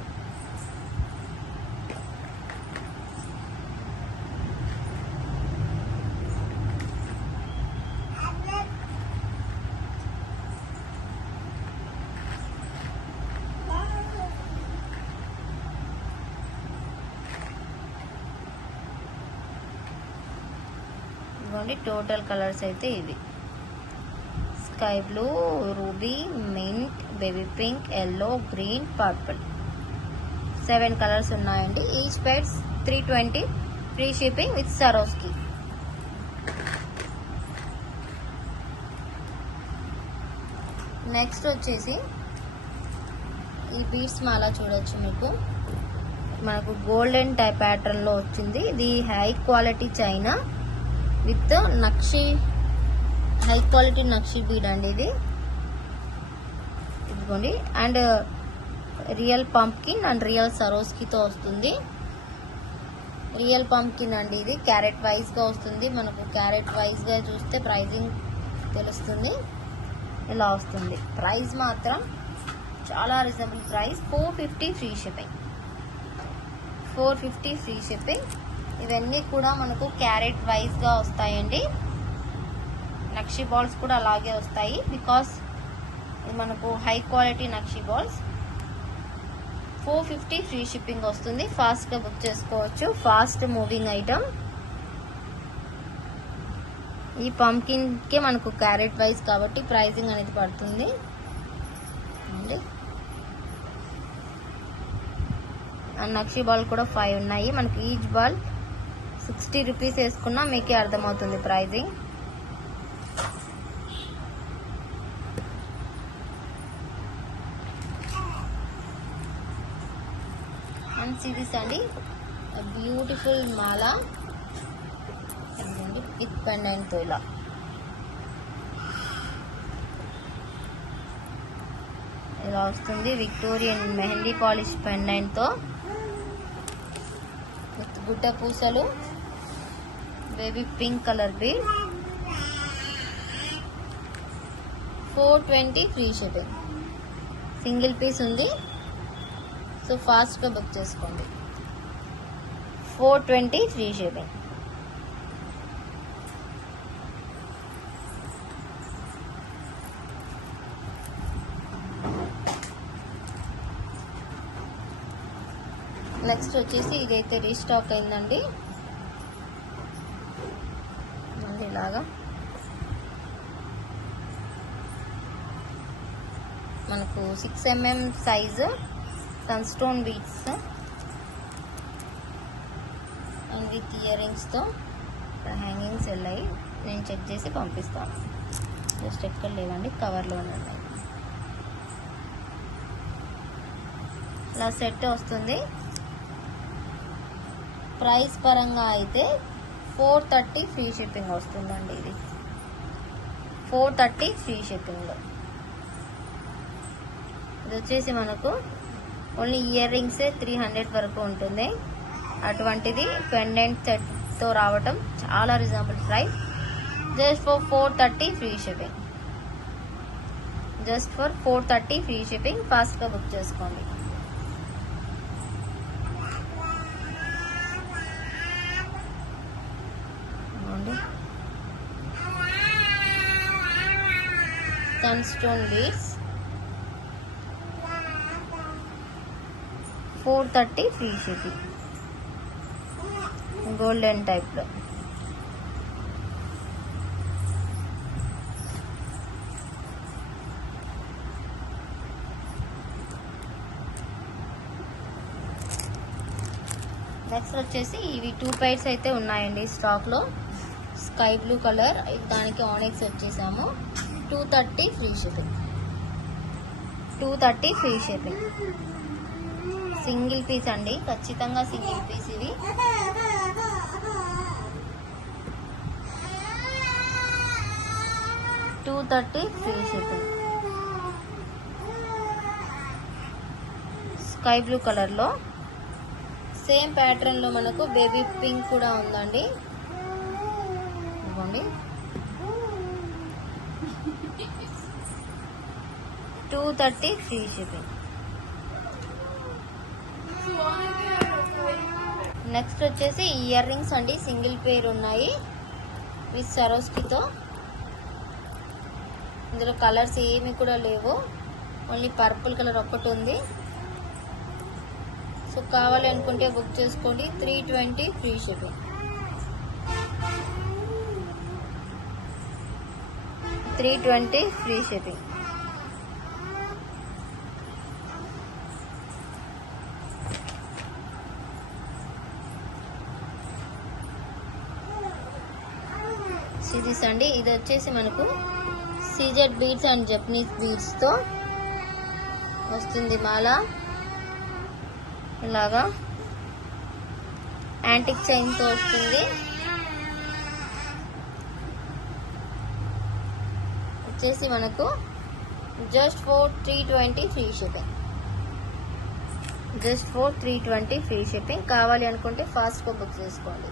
ఇదిగోండి టోటల్ కలర్స్ అయితే ఇవి. Sky blue, ruby, mint, baby pink, yellow, green, purple. 7 colours ఉన్నాయండి. Each pairs 320 free shipping with Swarovski. Next వచ్చేసి ఈ బీడ్స్ మాల చూడొచ్చు. మనకు గోల్డెన్ టైప్ ప్యాటర్న్ లో వచ్చింది. ఇది high quality China with nakshi, high quality nakshi bead అండి ఇది. ఇదిగోండి. And real pumpkin and real సరోస్కితో వస్తుంది. రియల్ పంప్కిన్ అండి ఇది. క్యారెట్ వైజ్ గా వస్తుంది. మనకు క్యారెట్ వైజ్ గా చూస్తే ప్రైజింగ్ తెలుస్తుంది. ఇలా వస్తుంది. ప్రైస్ మాత్రం చాలా reasonable price. 450 free shipping. 450 free shipping. ఇవన్నీ కూడా మనకు క్యారెట్ వైజ్ గా వస్తాయండి. నక్షి బాల్స్ కూడా అలాగే వస్తాయి. బికాస్ ఇది మనకు హై క్వాలిటీ నక్షి బాల్స్. 450 ఫ్రీ షిప్పింగ్ వస్తుంది. ఫాస్ట్ గా బుక్ చేసుకోవచ్చు. Fast moving item. ఈ పంకిన్ కి మనకు క్యారెట్ వైజ్ కాబట్టి ప్రైజింగ్ అనేది పడుతుంది అండి. అండ్ నక్షి బాల్ కూడా 5 ఉన్నాయి. మనకి ఈచ్ బాల్ 60 రూపీస్ వేసుకున్నా మీకే అర్థమవుతుంది ప్రైజింగ్. అండ్ సిరీస్ అండి బ్యూటిఫుల్ మాల విత్ పెండెంట్ తో ఇలా. ఇలా వస్తుంది. విక్టోరియన్ మెహందీ పాలిష్ పెండెంట్ తో విత్ గుట్ట పూసలు, baby pink colour bead. 420 free shipping. Single piece ఉంది. సో ఫాస్ట్ గా బుక్ చేసుకోండి. 420 ఫ్రీ షిప్పింగ్. నెక్స్ట్ వచ్చేసి ఇదైతే రీస్టాక్ అయిందండి. ఇలాగా మనకు 6 mm size sunstone beads and with earrings తో హ్యాంగింగ్స్ వెళ్ళాయి. నేను చెక్ చేసి పంపిస్తాను. జస్ట్ ఎక్కడ లేవండి, కవర్లో ఉన్నాయి. ఇలా సెట్ వస్తుంది. ప్రైస్ పరంగా అయితే 430 ఫ్రీ షిప్పింగ్ వస్తుందండి. ఇది 430 ఫ్రీ షిప్పింగ్లో. ఇది వచ్చేసి మనకు ఓన్లీ ఇయర్ రింగ్సే 300 వరకు ఉంటుంది. అటువంటిది పెండెంట్ సెట్తో రావటం చాలా reasonable price. Just for 430 free shipping. Just for 430 free shipping. ఫాస్ట్గా బుక్ చేసుకోండి. Sunstone beads 430 free shipping. Golden టైప్లో. నెక్స్ట్ వచ్చేసి ఇవి 2 పైర్స్ అయితే ఉన్నాయండి స్టాక్లో. స్కై బ్లూ కలర్, దానికి ఆనిక్స్ వచ్చేసాము. 230 free shipping. 230 free shipping. Single piece అండి, ఖచ్చితంగా సింగిల్ పీస్ ఇవి. $230 ఫ్రీ షిప్పింగ్. స్కై బ్లూ కలర్లో సేమ్ ప్యాటర్న్ లో మనకు బేబీ పింక్ కూడా ఉందండి. ఇవ్వండి. 230 ఫ్రీ షిప్పింగ్. నెక్స్ట్ వచ్చేసి ఇయర్ రింగ్స్ అండి, సింగిల్ పేర్ ఉన్నాయి విత్ సరోస్కితో. ఇందులో కలర్స్ ఏమి కూడా లేవు, ఓన్లీ పర్పుల్ కలర్ ఒక్కటి ఉంది. సో కావాలి అనుకుంటే బుక్ చేసుకోండి. 320 free shipping. 320 free shipping. Series అండి. ఇది వచ్చేసి మనకు CZ beads and Japanese beads తో వస్తుంది మాల. ఇలాగా యాంటిక్ చైన్ తో వస్తుంది. వచ్చేసి మనకు just for 320 free shipping. Just for 320 free shipping. కావాలి అనుకుంటే ఫాస్ట్ గా బుక్ చేసుకోండి.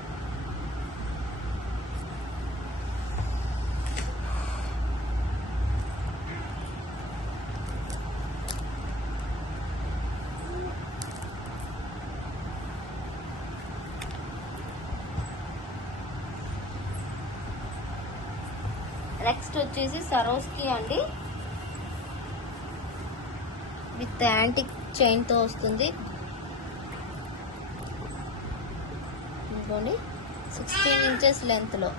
నెక్స్ట్ వచ్చేసి సరోస్కి అండి, విత్ యాంటిక్ చైన్ తో వస్తుంది. ఇంకోండి 16 ఇంచెస్ లెంత్ లో.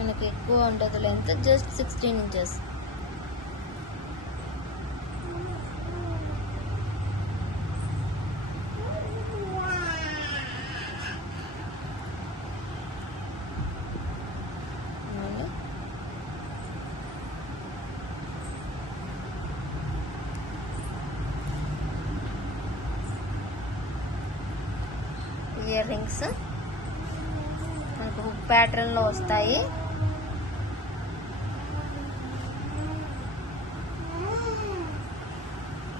మనకు ఎక్కువ ఉంటుంది length, just 16 inches. Ear rings మనకు హుక్ ప్యాటర్న్ లో వస్తాయి.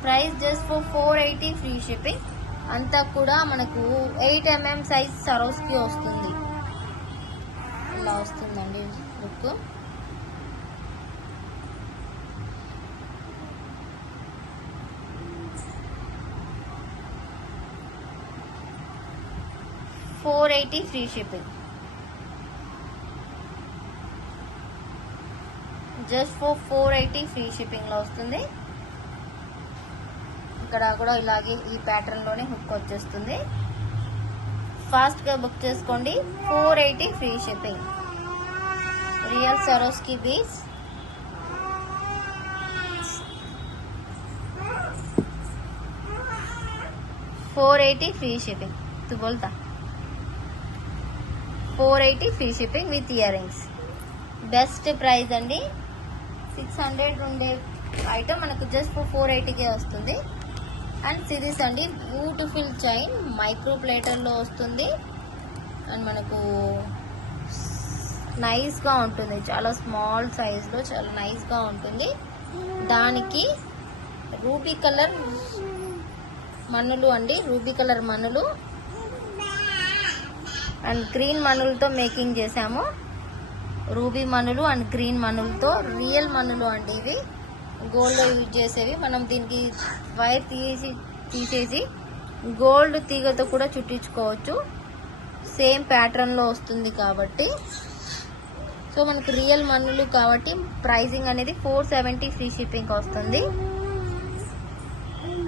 Price just for 480 free shipping. అంతా కూడా మనకు 8 mm సైజ్ సరోస్కి వస్తుంది. ఇలా వస్తుందండి hook. $480 free shipping. Just for 480 free shipping లో వస్తుంది. ఇక్కడ కూడా ఇలాగే ఈ ప్యాటర్న్ లోనే హుక్ వచ్చేస్తుంది. ఫాస్ట్ గా బుక్ చేసుకోండి. 480 free shipping. Real సరోస్కి beads. $480 free shipping. तू बोलता 480 free shipping with ear rings. Best price అండి. 600 ఉండే ఐటమ్ మనకు జస్ట్ 480కే వస్తుంది. అండ్ సిరీస్ అండి, బ్యూటిఫుల్ చైన్ మైక్రో ప్లేటర్లో వస్తుంది. అండ్ మనకు నైస్గా ఉంటుంది, చాలా స్మాల్ సైజ్లో చాలా నైస్గా ఉంటుంది. దానికి రూబీ కలర్ మన్నులు అండి, రూబీ కలర్ మన్నులు అండ్ గ్రీన్ మన్నులతో మేకింగ్ చేసాము. రూబీ మన్నులు అండ్ గ్రీన్ మన్నులతో, రియల్ మన్నులు అండి ఇవి, గోల్డ్లో యూజ్ చేసేవి. మనం దీనికి వైర్ తీసేసి గోల్డ్ తీగతో కూడా చుట్టించుకోవచ్చు, సేమ్ ప్యాటర్న్లో వస్తుంది కాబట్టి. సో మనకు రియల్ మన్నులు కాబట్టి ప్రైసింగ్ అనేది 470 ఫ్రీ షిప్పింగ్ వస్తుంది.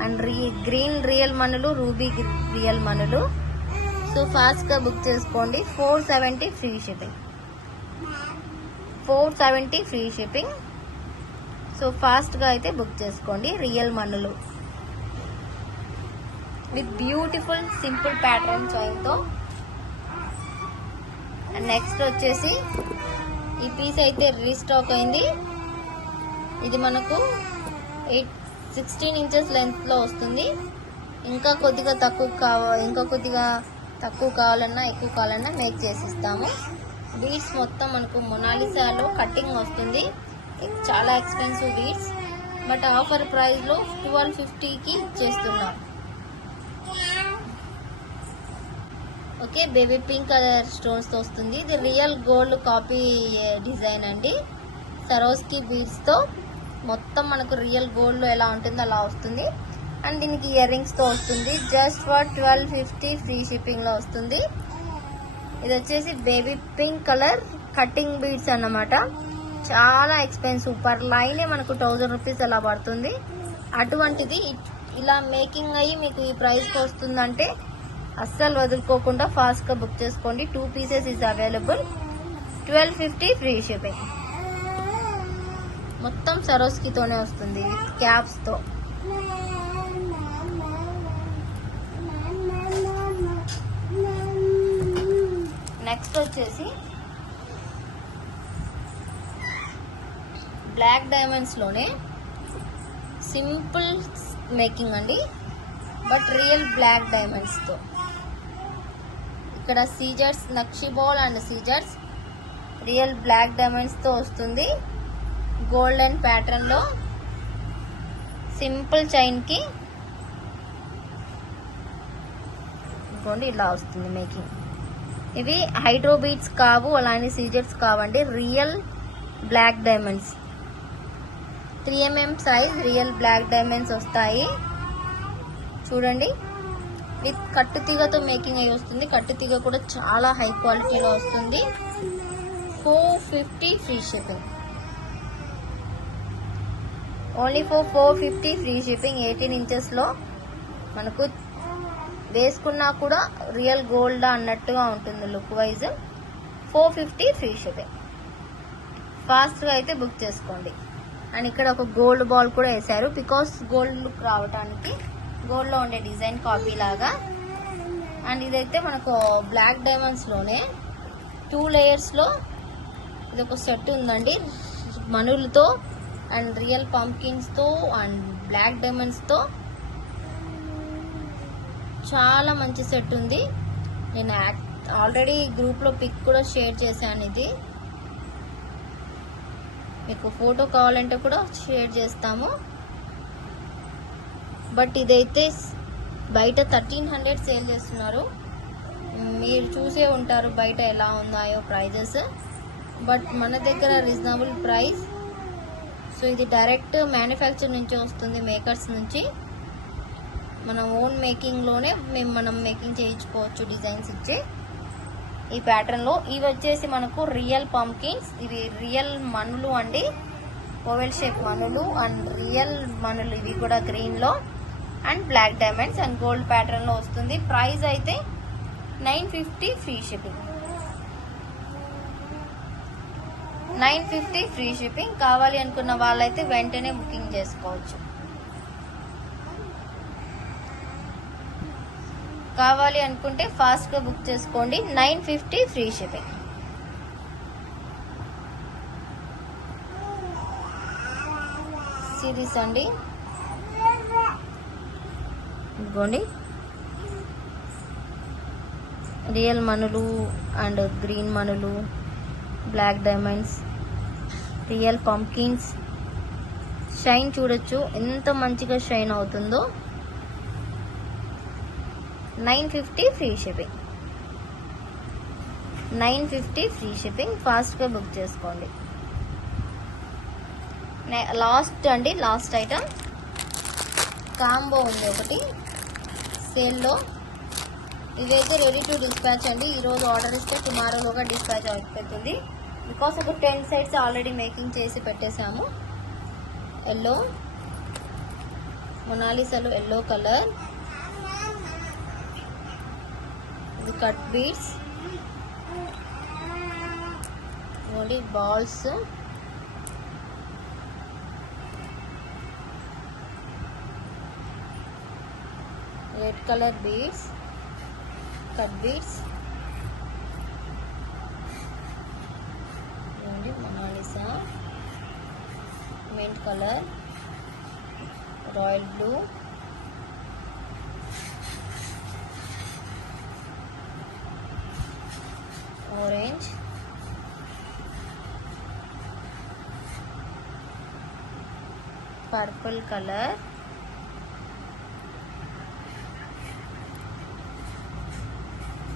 అండ్ గ్రీన్ రియల్ మన్నులు, రూబీ రియల్ మన్నులు. సో ఫాస్ట్గా బుక్ చేసుకోండి. 470 free shipping, 470 free shipping. So ఫాస్ట్గా అయితే బుక్ చేసుకోండి. రియల్ మన్నులు విత్ బ్యూటిఫుల్ సింపుల్ ప్యాటర్న్ చైన్తో. అండ్ నెక్స్ట్ వచ్చేసి ఈ పీస్ అయితే రీస్టాక్ అయింది. ఇది మనకు 16 ఇంచెస్ లెంత్లో వస్తుంది. ఇంకా కొద్దిగా తక్కువ కావాలన్నా ఎక్కువ కావాలన్నా మేక్ చేసిస్తాము. బీడ్స్ మొత్తం మనకు మొనాలిసాలో కటింగ్ వస్తుంది. ఇది చాలా ఎక్స్పెన్సివ్ బీడ్స్, బట్ ఆఫర్ ప్రైస్లో 1250కి ఇచ్చేస్తున్నాం. ఓకే, బేబీ పింక్ కలర్ స్టోన్స్తో వస్తుంది. ఇది రియల్ గోల్డ్ కాపీ డిజైన్ అండి, సరోస్కి బీడ్స్తో. మొత్తం మనకు రియల్ గోల్డ్లో ఎలా ఉంటుందో అలా వస్తుంది. అండ్ దీనికి ఇయర్ రింగ్స్తో వస్తుంది. జస్ట్ ఫర్ 1250 ఫ్రీ షిప్పింగ్లో వస్తుంది. ఇది వచ్చేసి baby pink colour cutting beads అన్నమాట. చాలా ఎక్స్పెన్సివ్, పర్ లైనే మనకు 1000 రూపీస్ అలా పడుతుంది. అటువంటిది ఇలా మేకింగ్ అయ్యి మీకు ఈ ప్రైస్కి వస్తుందంటే అస్సలు వదులుకోకుండా ఫాస్ట్గా బుక్ చేసుకోండి. 2 pieces is available. 1250 free shipping. మొత్తం సరోస్కితోనే వస్తుంది విత్ క్యాప్స్తో. నెక్స్ట్ వచ్చేసి బ్లాక్ డైమండ్స్లోనే సింపుల్ మేకింగ్ అండి, బట్ రియల్ బ్లాక్ డైమండ్స్తో. ఇక్కడ సీజర్స్, నక్షి ball and scissors real black డైమండ్స్తో వస్తుంది. గోల్డెన్ ప్యాటర్న్లో సింపుల్ చైన్కి ఇంకోండి ఇలా వస్తుంది మేకింగ్. ఇవి హైడ్రో బీడ్స్ కావు, అలానే సీజర్స్ కావండి, real black diamonds. 3mm size real black diamonds వస్తాయి. చూడండి, విత్ కట్టుతీగతో మేకింగ్ అయి వస్తుంది. కట్టుతీగ కూడా చాలా హై క్వాలిటీలో వస్తుంది. 450 free shipping. Only for 450 free shipping. 18 ఇంచెస్లో మనకు వేసుకున్నా కూడా రియల్ గోల్డ్ అన్నట్టుగా ఉంటుంది లుక్ వైజ్. 450 free shipping. ఫాస్ట్గా అయితే బుక్ చేసుకోండి. అండ్ ఇక్కడ ఒక గోల్డ్ బాల్ కూడా వేశారు, బికాస్ గోల్డ్ లుక్ రావడానికి, గోల్డ్లో ఉండే డిజైన్ కాపీ లాగా. అండ్ ఇదైతే మనకు బ్లాక్ డైమండ్స్లోనే 2 లేయర్స్లో ఇది ఒక సెట్ ఉందండి, మనులతో అండ్ రియల్ పంకిన్స్తో అండ్ బ్లాక్ డైమండ్స్తో. చాలా మంచి సెట్ ఉంది. నేను ఆల్రెడీ గ్రూప్లో పిక్ కూడా షేర్ చేశాను. ఇది మీకు ఫోటో కావాలంటే కూడా షేర్ చేస్తాము. బట్ ఇదైతే బయట 1300 సేల్ చేస్తున్నారు. మీరు చూసే ఉంటారు బయట ఎలా ఉన్నాయో ప్రైజెస్, బట్ మన దగ్గర రీజనబుల్ ప్రైస్. సో ఇది డైరెక్ట్ మ్యానుఫ్యాక్చర్ నుంచి వస్తుంది, మేకర్స్ నుంచి. మన ఓన్ మేకింగ్లోనే మనం మేకింగ్ చేయించుకోవచ్చు డిజైన్స్ ఇచ్చి ఈ ప్యాటర్న్లో. ఇవి వచ్చేసి మనకు రియల్ పంకిన్స్, ఇవి రియల్ మనులు అండి, ఓవెల్ షేప్ మనులు అండ్ రియల్ మనులు. ఇవి కూడా గ్రీన్లో and black diamonds and gold ప్యాటర్న్లో వస్తుంది. ప్రైస్ అయితే 950 ఫ్రీ షిప్పింగ్. 950 free shipping. కావాలి అనుకున్న వాళ్ళైతే వెంటనే బుకింగ్ చేసుకోవచ్చు. కావాలి అనుకుంటే ఫాస్ట్గా బుక్ చేసుకోండి. 950 ఫ్రీ షిప్పింగ్. సిరీస్ అండి. ఇదిగోండి రియల్ మనులు అండ్ గ్రీన్ మనులు, black diamonds, real pumpkins. Shine చూడొచ్చు ఎంత మంచిగా షైన్ అవుతుందో. 950 ఫ్రీ షిప్పింగ్. 950 free shipping. ఫాస్ట్గా బుక్ చేసుకోండి. లాస్ట్ అండి, లాస్ట్ ఐటమ్ కాంబో ఉంది ఒకటి సేల్లో. ఇవైతే రెడీ టు డిస్పాచ్ అండి. ఈరోజు ఆర్డర్ ఇస్తే టుమారోలోగా డిస్పాచ్ అయిపోతుంది. బికాస్ ఒక 10 సెట్స్ ఆల్రెడీ మేకింగ్ చేసి పెట్టేశాము. ఎల్లో మొనాలిసాలో ఎల్లో కలర్, ఇది cut beads, only balls, red colour beads, cut beads, Mona Lisa, mint color, royal blue, orange, purple color,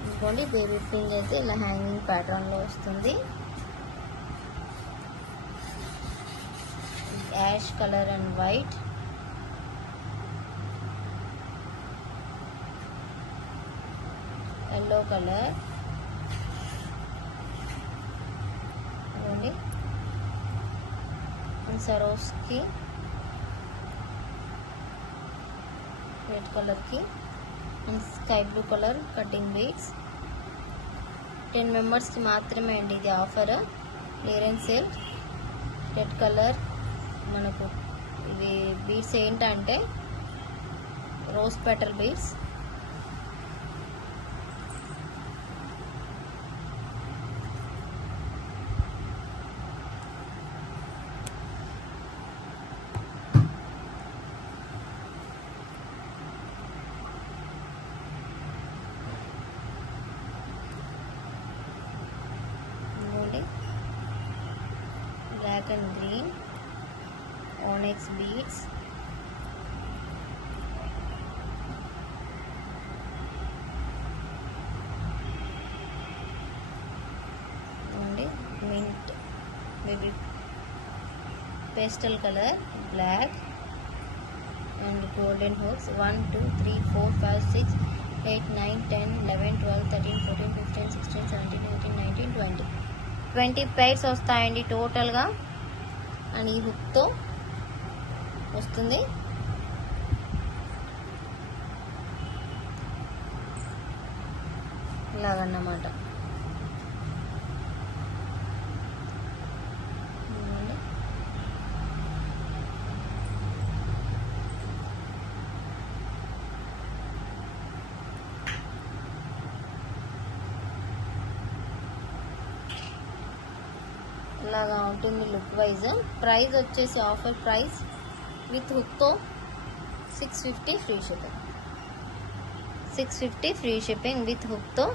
ఇంకోండి బేబీ పింక్ అయితే ఇలా హ్యాంగింగ్ ప్యాటర్న్ లో వస్తుంది. Ash colour and white, yellow colour, Swarovski red colour కి and sky blue colour cutting beads. 10 members కి మాత్రమే అండి ఇది offer. Clearance sale. Red colour మనకు ఇవి బీడ్స్ ఏంటంటే rose petal beads. Black and green onyx beads, mint baby pastel color, black and golden hooks. 1 2 3 4 5 6 8 9 10 11 12 13 14 15 16 17 18 19 20 20 pairs వస్తాయండి టోటల్గా. అండ్ ఈ హుక్తో వస్తుంది. ఇలాగన్నమాట. ఇలాగా ఉంటుంది లుక్ వైజ్. ప్రైస్ వచ్చేసి ఆఫర్ ప్రైస్ విత్ హుక్తో 650 free shipping. 650 free shipping with హుక్తో.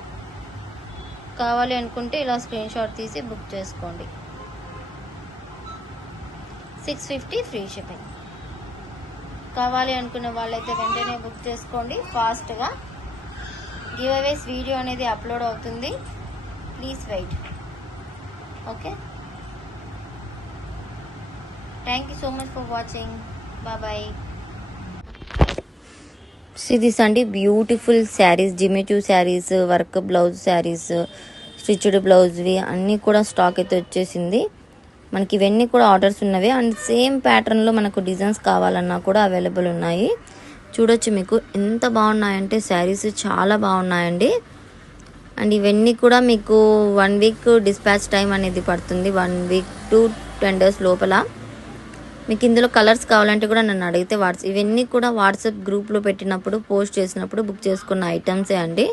కావాలి అనుకుంటే ఇలా స్క్రీన్ షాట్ తీసి బుక్ చేసుకోండి. 650 ఫ్రీ షిప్పింగ్. కావాలి అనుకున్న వాళ్ళైతే వెంటనే బుక్ చేసుకోండి ఫాస్ట్గా. గివ్ అవేస్ వీడియో అనేది అప్లోడ్ అవుతుంది. Please wait. Okay, thank you so much for watching. Bye. this అండి beautiful saris, Jimmy Choo saris, work blouse saris, stitched బ్లౌజ్వి అన్నీ కూడా స్టాక్ అయితే వచ్చేసింది మనకి. ఇవన్నీ కూడా ఆర్డర్స్ ఉన్నవి. అండ్ సేమ్ ప్యాటర్న్లో మనకు డిజైన్స్ కావాలన్నా కూడా అవైలబుల్ ఉన్నాయి. చూడొచ్చు మీకు ఎంత బాగున్నాయంటే శారీస్ చాలా బాగున్నాయండి. అండ్ ఇవన్నీ కూడా మీకు 1 వీక్ డిస్పాచ్ టైం అనేది పడుతుంది. 1 వీక్ to 10 days లోపల. మీకు ఇందులో కలర్స్ కావాలంటే కూడా నన్ను అడిగితే ఇవన్నీ కూడా వాట్సాప్ గ్రూప్లో పెట్టినప్పుడు పోస్ట్ చేసినప్పుడు బుక్ చేసుకున్న ఐటమ్సే అండి.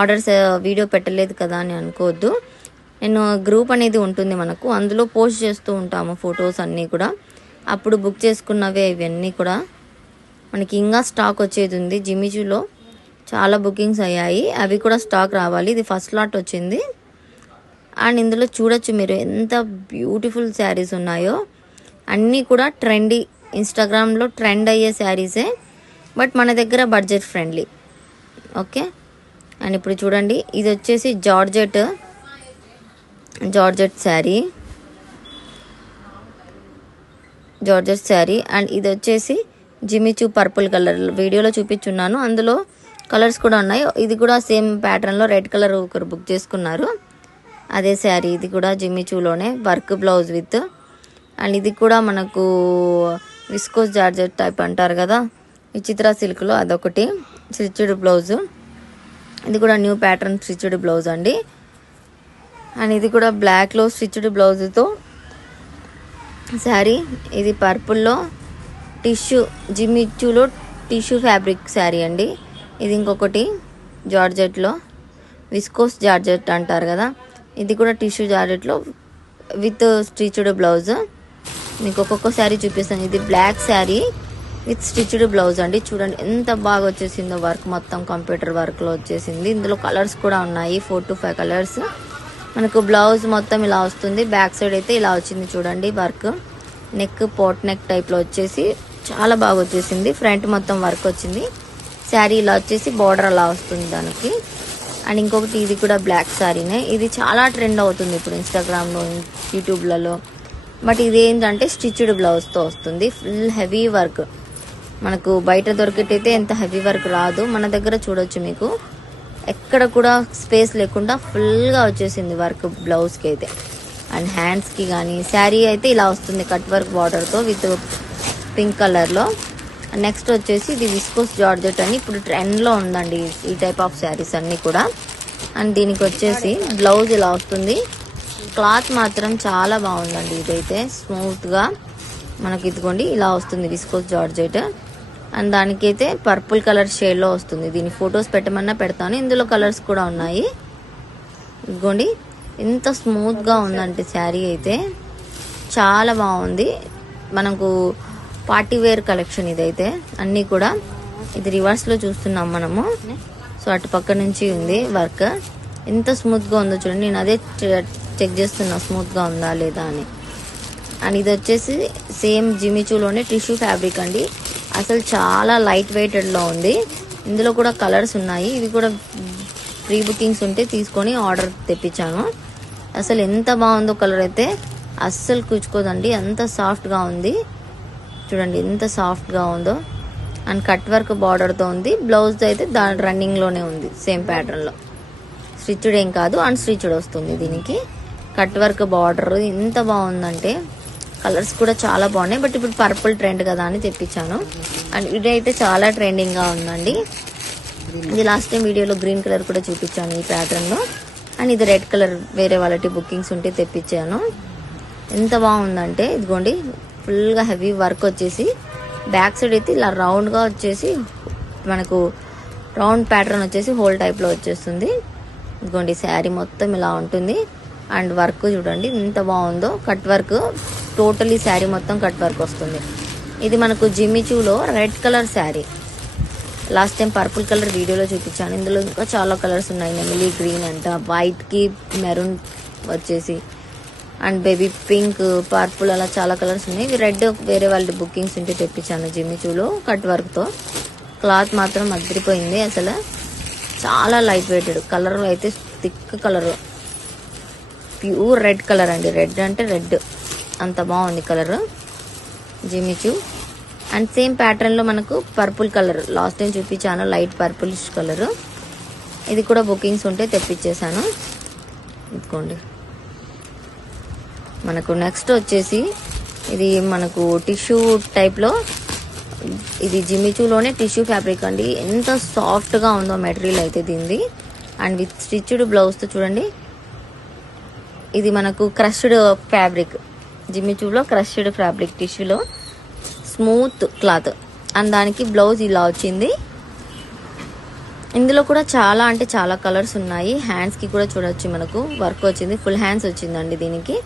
ఆర్డర్స్ వీడియో పెట్టలేదు కదా అని అనుకోవద్దు. నేను గ్రూప్ అనేది ఉంటుంది మనకు, అందులో పోస్ట్ చేస్తూ ఉంటాము ఫొటోస్ అన్నీ కూడా. అప్పుడు బుక్ చేసుకున్నవే ఇవన్నీ కూడా. మనకి ఇంకా స్టాక్ వచ్చేది ఉంది. జిమ్మిచూలో చాలా బుకింగ్స్ అయ్యాయి, అవి కూడా స్టాక్ రావాలి. ఇది ఫస్ట్ లాట్ వచ్చింది. అండ్ ఇందులో చూడొచ్చు మీరు ఎంత బ్యూటిఫుల్ శారీస్ ఉన్నాయో. అన్నీ కూడా ట్రెండీ, ఇన్స్టాగ్రామ్లో ట్రెండ్ అయ్యే శారీసే, బట్ మన దగ్గర బడ్జెట్ ఫ్రెండ్లీ. ఓకే. అండ్ ఇప్పుడు చూడండి, ఇది వచ్చేసి జార్జెట్ శారీ. అండ్ ఇది వచ్చేసి జిమ్మిచూ పర్పుల్ కలర్, వీడియోలో చూపించున్నాను, అందులో కలర్స్ కూడా ఉన్నాయి. ఇది కూడా సేమ్ ప్యాటర్న్లో రెడ్ కలర్ ఒకరు బుక్ చేసుకున్నారు, అదే శారీ. ఇది కూడా జిమ్మిచూలోనే వర్క్ బ్లౌజ్ విత్. అండ్ ఇది కూడా మనకు విస్కోస్ జార్జెట్ టైప్ అంటారు కదా, విచిత్ర సిల్క్లో అదొకటి స్టిచ్డ్ బ్లౌజు. ఇది కూడా న్యూ ప్యాటర్న్ స్టిచ్డ్ బ్లౌజ్ అండి. అండ్ ఇది కూడా బ్లాక్లో స్టిచ్డ్ బ్లౌజ్తో శారీ. ఇది పర్పుల్లో జిమ్మిచూలో టిష్యూ ఫ్యాబ్రిక్ శారీ అండి. ఇది ఇంకొకటి జార్జెట్లో విస్కోస్ జార్జెట్ అంటారు కదా, ఇది కూడా టిష్యూ జార్జెట్లో విత్ స్టిచ్డ్ బ్లౌజ్. మీకు ఒక్కొక్క శారీ చూపిస్తాను. ఇది black sari with stitched blouse అండి. చూడండి ఎంత బాగా వచ్చేసిందో, వర్క్ మొత్తం కంప్యూటర్ వర్క్లో వచ్చేసింది. ఇందులో కలర్స్ కూడా ఉన్నాయి, 4 to 5 కలర్స్. మనకు బ్లౌజ్ మొత్తం ఇలా వస్తుంది. బ్యాక్ సైడ్ అయితే ఇలా వచ్చింది చూడండి వర్క్. నెక్ పోట్ నెక్ టైప్లో వచ్చేసి చాలా బాగా వచ్చేసింది. ఫ్రంట్ మొత్తం వర్క్ వచ్చింది. శారీ ఇలా వచ్చేసి బార్డర్ అలా వస్తుంది దానికి. అండ్ ఇంకొకటి ఇది కూడా బ్లాక్ శారీనే. ఇది చాలా ట్రెండ్ అవుతుంది ఇప్పుడు ఇన్స్టాగ్రామ్లో, యూట్యూబ్లలో. బట్ ఇది ఏంటంటే స్టిచ్డ్ బ్లౌజ్తో వస్తుంది. Full heavy work. మనకు బయట దొరికేటైతే ఎంత హెవీ వర్క్ రాదు, మన దగ్గర చూడొచ్చు మీకు ఎక్కడ కూడా స్పేస్ లేకుండా ఫుల్గా వచ్చేసింది వర్క్ బ్లౌజ్కి అయితే. అండ్ హ్యాండ్స్కి కానీ శారీ అయితే ఇలా వస్తుంది కట్ వర్క్ బార్డర్తో విత్ పింక్ కలర్లో. నెక్స్ట్ వచ్చేసి ఇది విస్కోస్ జార్జెట్ అని ఇప్పుడు ట్రెండ్లో ఉందండి ఈ టైప్ ఆఫ్ శారీస్ అన్నీ కూడా. అండ్ దీనికి వచ్చేసి బ్లౌజ్ ఇలా వస్తుంది. క్లాత్ మాత్రం చాలా బాగుందండి. ఇదైతే స్మూత్గా మనకి ఇదిగోండి ఇలా వస్తుంది విస్కోస్ జార్జెట్. అండ్ దానికైతే పర్పుల్ కలర్ షేడ్లో వస్తుంది. దీని ఫొటోస్ పెట్టమన్నా పెడతాను, ఇందులో కలర్స్ కూడా ఉన్నాయి. ఇదిగోండి ఎంత స్మూత్గా ఉందంటే శారీ అయితే చాలా బాగుంది. మనకు పార్టీ వేర్ కలెక్షన్ ఇదైతే అన్నీ కూడా. ఇది రివర్స్లో చూస్తున్నాం మనము, సో అటు పక్క నుంచి ఉంది వర్క్. ఎంత స్మూత్గా ఉందో చూడండి, నేను అదే చెక్ చేస్తున్నా స్మూత్గా ఉందా లేదా అని. అండ్ ఇది వచ్చేసి సేమ్ జిమ్మిచూలోనే టిష్యూ ఫ్యాబ్రిక్ అండి. అసలు చాలా లైట్ వెయిటెడ్లో ఉంది. ఇందులో కూడా కలర్స్ ఉన్నాయి. ఇవి కూడా ప్రీ బుకింగ్స్ ఉంటే తీసుకొని ఆర్డర్ తెప్పించాను. అసలు ఎంత బాగుందో కలర్ అయితే అస్సలు కూర్చుకోదండి, అంత సాఫ్ట్గా ఉంది. చూడండి ఎంత సాఫ్ట్గా ఉందో. అండ్ కట్ వర్క్ బార్డర్తో ఉంది. బ్లౌజ్ అయితే దాని రన్నింగ్లోనే ఉంది సేమ్ ప్యాటర్న్లో, స్టిచ్డ్ ఏం కాదు, అన్ స్టిచ్డ్ వస్తుంది దీనికి. కట్ వర్క్ బార్డర్ ఎంత బాగుందంటే కలర్స్ కూడా చాలా బాగున్నాయి. బట్ ఇప్పుడు పర్పుల్ ట్రెండ్ కదా అని తెప్పించాను. అండ్ ఇదైతే చాలా ట్రెండింగ్గా ఉందండి. ఇది లాస్ట్ టైం వీడియోలో గ్రీన్ కలర్ కూడా చూపించాను ఈ ప్యాటర్న్లో. అండ్ ఇది రెడ్ కలర్ వేరే వాళ్ళకి బుకింగ్స్ ఉంటే తెప్పించాను. ఎంత బాగుందంటే ఇదిగోండి ఫుల్గా హెవీ వర్క్ వచ్చేసి బ్యాక్ సైడ్ అయితే ఇలా రౌండ్గా వచ్చేసి మనకు రౌండ్ ప్యాటర్న్ వచ్చేసి హోల్ టైప్లో వచ్చేస్తుంది. ఇదిగోండి శారీ మొత్తం ఇలా ఉంటుంది. అండ్ వర్క్ చూడండి ఎంత బాగుందో, కట్ వర్క్ టోటలీ శారీ మొత్తం కట్ వర్క్ వస్తుంది. ఇది మనకు జిమ్మిచూలో red colour sari. Last time purple colour వీడియోలో చూపించాను. ఇందులో ఇంకా చాలా కలర్స్ ఉన్నాయి. నెమిలీ గ్రీన్ అంట, వైట్కి మెరూన్ వచ్చేసి, అండ్ బేబీ పింక్, పర్పుల్, అలా చాలా కలర్స్ ఉన్నాయి. ఇవి రెడ్ వేరే వాళ్ళ బుకింగ్స్ ఉంటే తెప్పించాను జిమ్మిచూలో కట్ వర్క్తో. క్లాత్ మాత్రం అదిరిపోయింది. అసలు చాలా లైట్ వెయిటెడ్. కలర్ అయితే thick colour, pure red colour అండి. రెడ్ అంటే రెడ్, అంత బాగుంది కలర్ జిమ్మిచూ. అండ్ సేమ్ ప్యాటర్న్లో మనకు పర్పుల్ కలర్ లాస్ట్ టైం చూపించాను, లైట్ పర్పులిష్ కలర్. ఇది కూడా బుకింగ్స్ ఉంటే తెప్పించేసాను. ఇదిగోండి మనకు నెక్స్ట్ వచ్చేసి ఇది మనకు టిష్యూ టైప్లో, ఇది జిమ్మిచూలోనే టిష్యూ ఫ్యాబ్రిక్ అండి. ఎంత సాఫ్ట్గా ఉందో మెటీరియల్ అయితే దీనిది. అండ్ విత్ స్టిచ్డ్ బ్లౌజ్తో చూడండి. ఇది మనకు క్రష్డ్ ఫ్యాబ్రిక్, జిమ్మిచూలో క్రష్డ్ ఫ్యాబ్రిక్ టిష్యూలో స్మూత్ క్లాత్. అండ్ దానికి బ్లౌజ్ ఇలా వచ్చింది. ఇందులో కూడా చాలా అంటే చాలా కలర్స్ ఉన్నాయి. హ్యాండ్స్కి కూడా చూడొచ్చు మనకు వర్క్ వచ్చింది, ఫుల్ హ్యాండ్స్ వచ్చిందండి దీనికి.